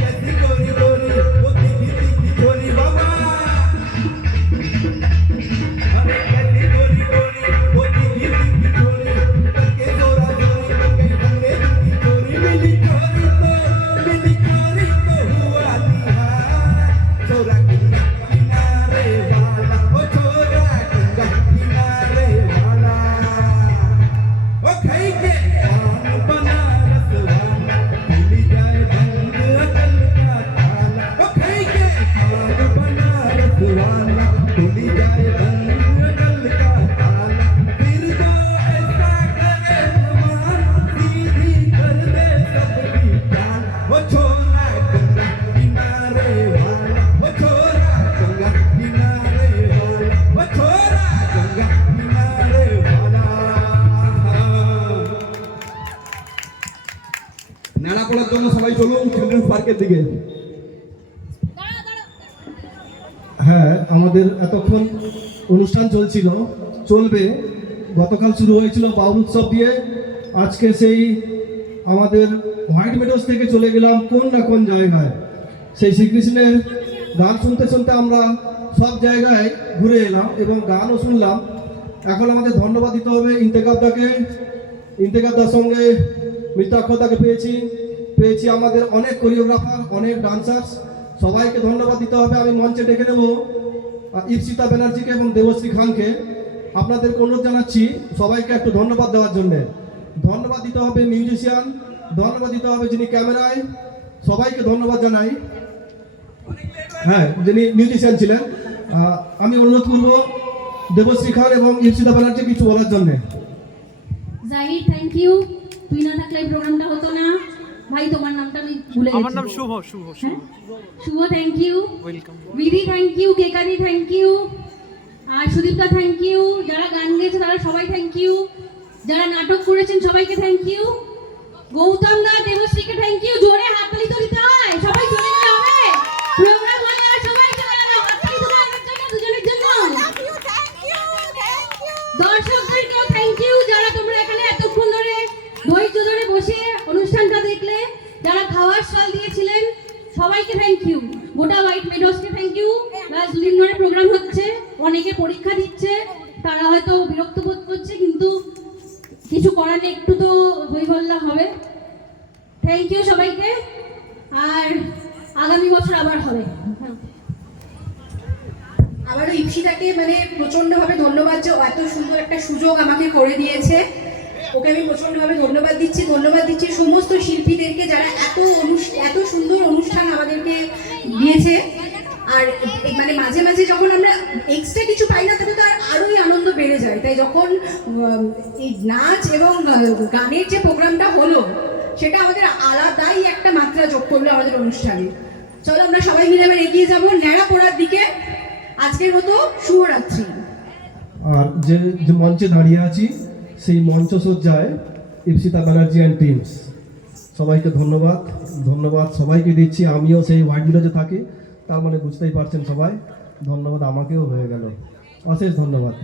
कैसी गोरी गोरी वो तीखी तीखी छोरी बाबा अरे कैसी गोरी गोरी वो तीखी तीखी छोरी करके जोरा जोरी कर गई हमरे दिल की चोरी मिली चोरी तो हुआ निहार छोरा गंगा किनारे वाला ओ छोरा गंगा किनारे वाला ओ खाई के पान बनारस वाला खुल जाए बंद अकल का ताला ओ खाई के पान बनारस वाला खुल जाए बंद अकल का ताला फिर तो ऐसा करे धमाल सीधी कर दे सबकी चाल ओ छोरा गंगा किनारे वाला ओ छोरा गंगा किनारे वाला ओ छोरा गंगा किनारे वाला নেড়া পড়ার জন্য সবাই চলুন চিলড্রেন্স পার্কের দিকে। হ্যাঁ, আমাদের এতক্ষণ অনুষ্ঠান চলবে। গতকাল শুরু হয়েছিল বাউল উৎসব দিয়ে, আজকে সেই আমাদের হোয়াইট মেডোস থেকে চলে গেলাম কোন না কোন জায়গায়। সেই শ্রীকৃষ্ণের গান শুনতে শুনতে আমরা সব জায়গায় ঘুরে এলাম এবং গানও শুনলাম। এখন আমাদের ধন্যবাদ দিতে হবে ইন্তেকাবদাকে। ইন্তেকাবদার সঙ্গে মিতাক্ষদাকে পেয়েছি আমাদের অনেক কোরিওগ্রাফার, অনেক ডান্সার্স, সবাইকে ধন্যবাদ দিতে হবে। আমি মঞ্চে ডেকে নেব ইপসিতা ব্যানার্জিকে এবং দেবশ্রী খানকে। আপনাদেরকে অনুরোধ জানাচ্ছি সবাইকে একটু ধন্যবাদ দেওয়ার জন্য। ধন্যবাদ দিতে হবে মিউজিশিয়ান, ধন্যবাদ দিতে হবে যিনি ক্যামেরায়, সবাইকে ধন্যবাদ জানাই। হ্যাঁ, যিনি মিউজিশিয়ান ছিলেন। আমি অনুরোধ করব দেবশ্রী খান এবং ইপসিতা ব্যানার্জি কিছু বলার জন্যে। জাহির, থ্যাংক ইউ। তুই না থাকলে এই প্রোগ্রামটা হতো না। ভাই, তোমার নামটা আমি ভুলে গেছি। আমার নাম Shubho. Shubho, thank you. Welcome. Bidhi, thank you. কেকারি, থ্যাংক ইউ। আর সুদীপটা, থ্যাংক ইউ। যারা গান গেয়েছে তারা সবাই থ্যাংক ইউ। যারা নাটক করেছেন সবাইকে থ্যাংক ইউ। গৌতম দা, দেবশ্রীকে থ্যাংক ইউ। জোরে হাততালি তো দিতে হয়, সবাই জোরে দিতে হবে। যারা খাওয়ার স্টল দিয়েছিলেন সবাইকে থ্যাংক ইউ। গোটা হোয়াইট মেডোসকে থ্যাংক ইউ। প্লাস দুদিন ধরে প্রোগ্রাম হচ্ছে, অনেকে পরীক্ষা দিচ্ছে, তারা হয়তো বিরক্ত বোধ করছে, কিন্তু কিছু করার নেই, একটু তো হইহল্লা হবে। থ্যাংক ইউ সবাইকে, আর আগামী বছর আবার হবে। আবারও ইপসিতাকে মানে প্রচণ্ডভাবে ধন্যবাদ যে এত সুন্দর একটা সুযোগ আমাকে করে দিয়েছে। ওকে আমি প্রচণ্ডভাবে ধন্যবাদ দিচ্ছি সমস্ত শিল্পীদেরকে যারা এত সুন্দর অনুষ্ঠান আমাদেরকে দিয়েছে। আর মানে মাঝে মাঝে যখন আমরা এক্সট্রা কিছু পাই না তবে তার আরোই আনন্দ বেড়ে যায়। তাই যখন এই নাচ এবং গানের যে প্রোগ্রামটা হলো সেটা আমাদের আলাদাই একটা মাত্রা যোগ করলো আমাদের অনুষ্ঠানে। চলো আমরা সবাই মিলে এবার এগিয়ে যাবো ন্যাড়া পড়ার দিকে। আজকের মতো শুভরাত্রি। আর যে মঞ্চে দাঁড়িয়ে আছি সেই মঞ্চসজ্জায় ইপসিতা ব্যানার্জি অ্যান্ড টিমস, সবাইকে ধন্যবাদ সবাইকে দিচ্ছি। আমিও সেই হোয়াইট ভিলেজে থাকি, তার মানে বুঝতেই পারছেন সবাই। ধন্যবাদ আমাকেও হয়ে গেল, অশেষ ধন্যবাদ।